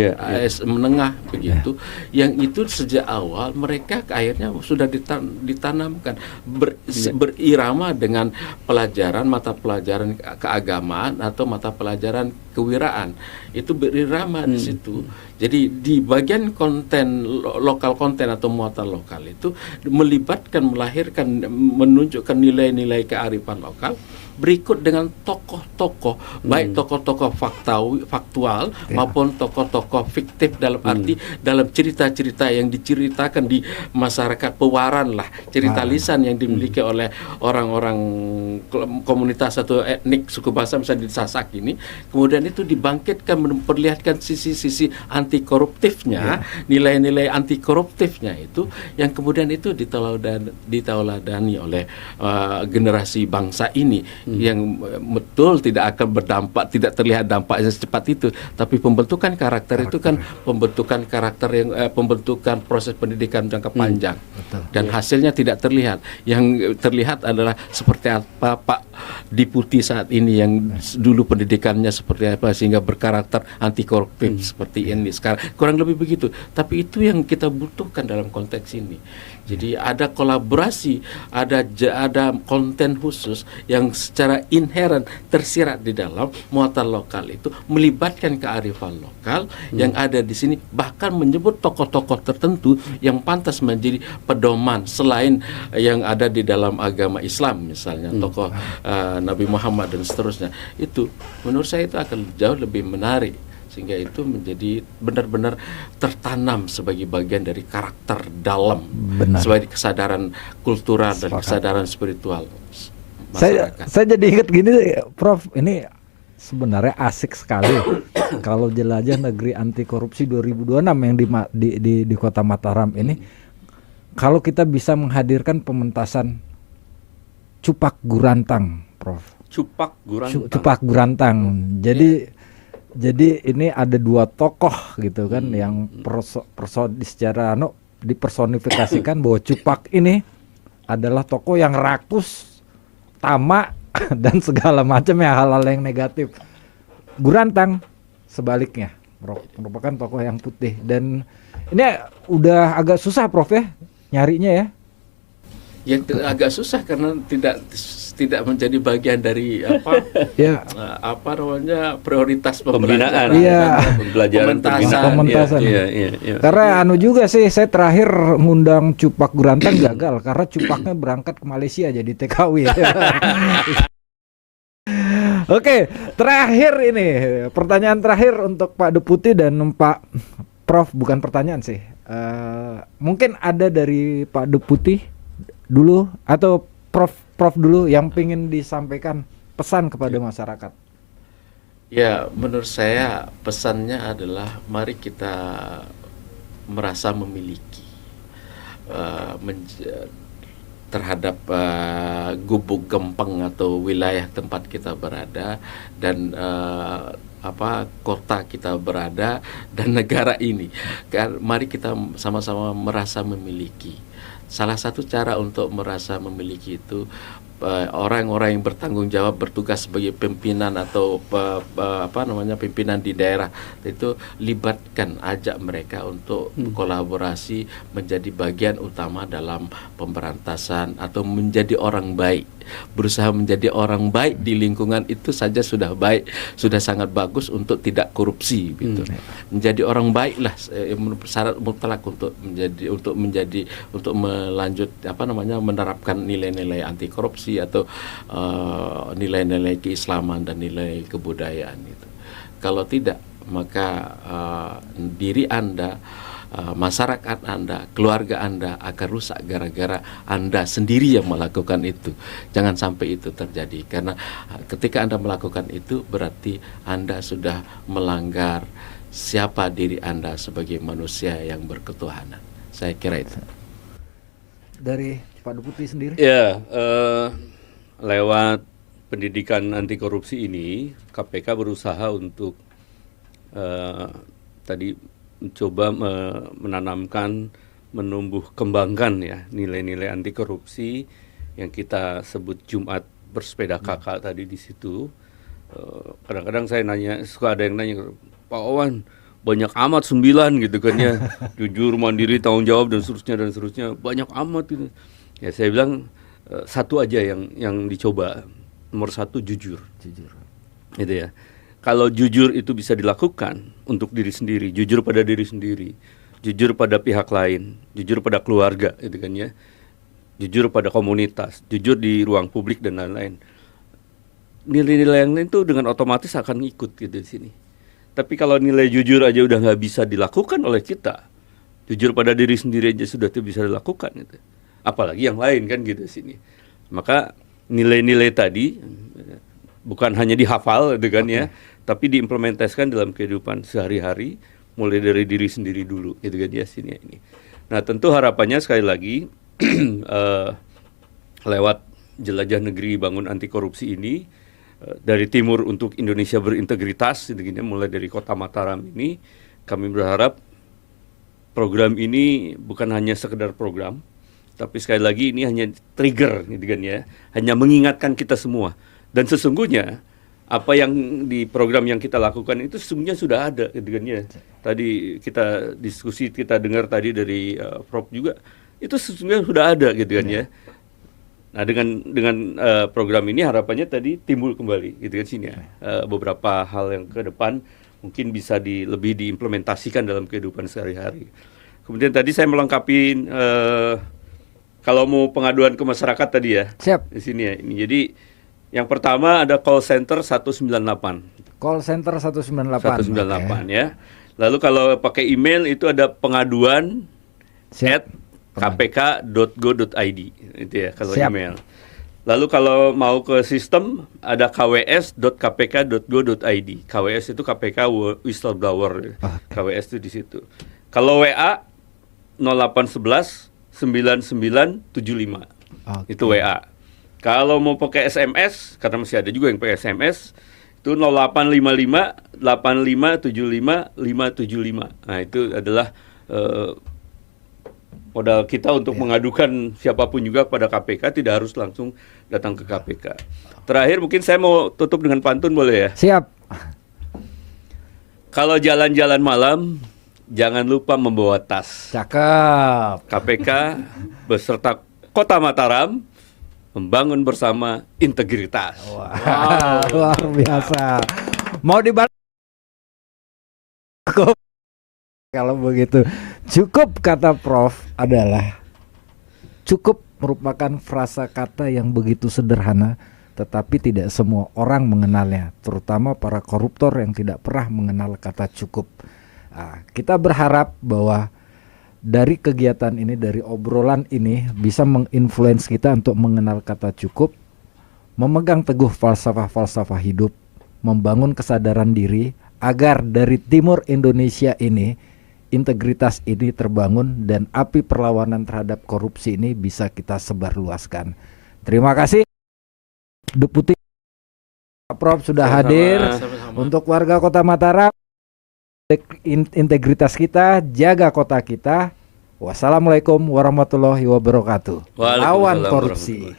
menengah begitu, yang itu sejak awal mereka akhirnya sudah ditanamkan berirama dengan pelajaran mata pelajaran keagamaan atau mata pelajaran kewiraan, itu berirama di situ. Jadi di bagian konten lokal konten atau muatan lokal itu melahirkan menunjukkan nilai-nilai kearifan lokal berikut dengan tokoh-tokoh, baik tokoh-tokoh faktual maupun tokoh-tokoh fiktif dalam arti dalam cerita-cerita yang diceritakan di masyarakat pewaran lah, cerita lisan yang dimiliki oleh orang-orang komunitas atau etnik suku bangsa misalnya di Sasak ini, kemudian itu dibangkitkan memperlihatkan sisi-sisi anti koruptifnya, nilai-nilai anti koruptifnya itu yang kemudian itu ditauladani oleh generasi bangsa ini yang betul tidak akan berdampak, tidak terlihat dampaknya sifat itu, tapi pembentukan karakter itu kan pembentukan karakter yang pembentukan proses pendidikan jangka panjang. Dan hasilnya tidak terlihat. Yang terlihat adalah seperti apa Pak Deputi saat ini yang dulu pendidikannya seperti apa sehingga berkarakter anti koruptif seperti ini sekarang, kurang lebih begitu. Tapi itu yang kita butuhkan dalam konteks ini. Jadi ada kolaborasi, ada konten khusus yang secara inheren tersirat di dalam muatan lokal itu, melibatkan kearifan lokal yang ada di sini, bahkan menyebut tokoh-tokoh tertentu yang pantas menjadi pedoman selain yang ada di dalam agama Islam, misalnya tokoh Nabi Muhammad dan seterusnya. Itu menurut saya itu akan jauh lebih menarik, sehingga itu menjadi benar-benar tertanam sebagai bagian dari karakter dalam, sebagai kesadaran kultural dan kesadaran spiritual masyarakat. Saya jadi ingat gini, Prof, ini sebenarnya asik sekali kalau jelajah negeri anti korupsi 2026 yang di Kota Mataram ini, kalau kita bisa menghadirkan pementasan Cupak Gurantang, Prof. Cupak Gurantang. Cupak Gurantang. Jadi ini ada dua tokoh gitu kan yang secara dipersonifikasikan bahwa Cupak ini adalah tokoh yang rakus, tamak dan segala macam ya, hal-hal yang negatif. Gurantang sebaliknya merupakan tokoh yang putih, dan ini udah agak susah Prof ya nyarinya ya. Yang agak susah karena tidak menjadi bagian dari apa namanya prioritas pembinaan, pembelajaran, pementasan. Iya. Karena juga sih, saya terakhir ngundang Cupak Gurantang gagal karena Cupaknya berangkat ke Malaysia jadi TKW. Oke, terakhir ini pertanyaan terakhir untuk Pak Deputi dan Pak Prof, bukan pertanyaan sih. Mungkin ada dari Pak Deputi dulu atau Prof dulu yang ingin disampaikan pesan kepada masyarakat. Ya, menurut saya pesannya adalah mari kita merasa memiliki terhadap gubuk gempeng atau wilayah tempat kita berada, dan kota kita berada, dan negara ini. Mari kita sama-sama merasa memiliki. Salah satu cara untuk merasa memiliki itu, orang-orang yang bertanggung jawab bertugas sebagai pimpinan atau pimpinan di daerah itu, libatkan, ajak mereka untuk kolaborasi menjadi bagian utama dalam pemberantasan atau menjadi orang baik. Berusaha menjadi orang baik di lingkungan itu saja sudah baik, sudah sangat bagus untuk tidak korupsi gitu. Menjadi orang baiklah syarat mutlak untuk melanjut menerapkan nilai-nilai anti korupsi atau nilai-nilai keislaman dan nilai kebudayaan itu. Kalau tidak, maka diri Anda, masyarakat Anda, keluarga Anda akan rusak gara-gara Anda sendiri yang melakukan itu. Jangan sampai itu terjadi, karena ketika Anda melakukan itu berarti Anda sudah melanggar siapa diri Anda sebagai manusia yang berketuhanan. Saya kira itu. Dari Pak Deputi sendiri? Ya, lewat pendidikan anti korupsi ini, KPK berusaha untuk tadi mencoba menanamkan, menumbuh kembangkan ya nilai-nilai anti korupsi yang kita sebut Jumat bersepeda kakak tadi di situ. Kadang-kadang saya suka ada yang nanya, Pak Wawan, banyak amat 9 gitu kan ya, jujur, mandiri, tanggung jawab dan seterusnya, banyak amat gitu. Ya saya bilang satu aja yang dicoba, nomor 1 jujur gitu ya. Kalau jujur itu bisa dilakukan untuk diri sendiri, jujur pada diri sendiri, jujur pada pihak lain, jujur pada keluarga gitu kan ya, jujur pada komunitas, jujur di ruang publik dan lain-lain. Nilai-nilai yang lain itu dengan otomatis akan ikut gitu di sini. Tapi kalau nilai jujur aja udah nggak bisa dilakukan oleh kita, jujur pada diri sendiri aja sudah tidak bisa dilakukan gitu. Apalagi yang lain kan gitu di sini. Maka nilai-nilai tadi bukan hanya dihafal gitu kan ya, tapi diimplementasikan dalam kehidupan sehari-hari, mulai dari diri sendiri dulu gitu kan ya sini ini. Nah, tentu harapannya sekali lagi lewat jelajah negeri bangun anti korupsi ini, dari timur untuk Indonesia berintegritas, gitu, mulai dari Kota Mataram ini, kami berharap program ini bukan hanya sekedar program, tapi sekali lagi ini hanya trigger, gitu kan ya, hanya mengingatkan kita semua. Dan sesungguhnya apa yang di program yang kita lakukan itu sesungguhnya sudah ada, gitu kan ya. Tadi kita diskusi, kita dengar tadi dari Prof juga, itu sesungguhnya sudah ada, gitu kan ya. Nah dengan program ini harapannya tadi timbul kembali, gitu kan sini ya, beberapa hal yang ke depan mungkin bisa lebih diimplementasikan dalam kehidupan sehari-hari. Kemudian tadi saya melengkapi kalau mau pengaduan ke masyarakat tadi ya. Siap. Di sini ya. Ini jadi yang pertama ada call center 198. Call center 198. 198 ya. Lalu kalau pakai email itu ada pengaduan Siap. @kpk.go.id itu ya kalau Siap. email. Lalu kalau mau ke sistem ada kws.kpk.go.id. KWS itu KPK whistleblower. KWS itu di situ. Kalau WA 0811 9975. Itu WA. Kalau mau pakai SMS, karena masih ada juga yang pakai SMS, itu 0855 8575 575. Nah, itu adalah modal kita untuk mengadukan siapapun juga pada KPK, tidak harus langsung datang ke KPK. Terakhir mungkin saya mau tutup dengan pantun, boleh ya? Siap. Kalau jalan-jalan malam, jangan lupa membawa tas. Cakep. KPK beserta Kota Mataram membangun bersama integritas. Wow. Luar biasa. Mau dibalik kalau begitu. Cukup kata Prof adalah cukup merupakan frasa kata yang begitu sederhana, tetapi tidak semua orang mengenalnya, terutama para koruptor yang tidak pernah mengenal kata cukup. Nah, kita berharap bahwa dari kegiatan ini, dari obrolan ini bisa menginfluence kita untuk mengenal kata cukup, memegang teguh falsafah-falsafah hidup, membangun kesadaran diri agar dari timur Indonesia ini integritas ini terbangun dan api perlawanan terhadap korupsi ini bisa kita sebarluaskan. Terima kasih Deputi Prof sudah hadir. Untuk warga Kota Mataram, integritas kita, jaga kota kita. Wassalamualaikum warahmatullahi wabarakatuh. Lawan korupsi.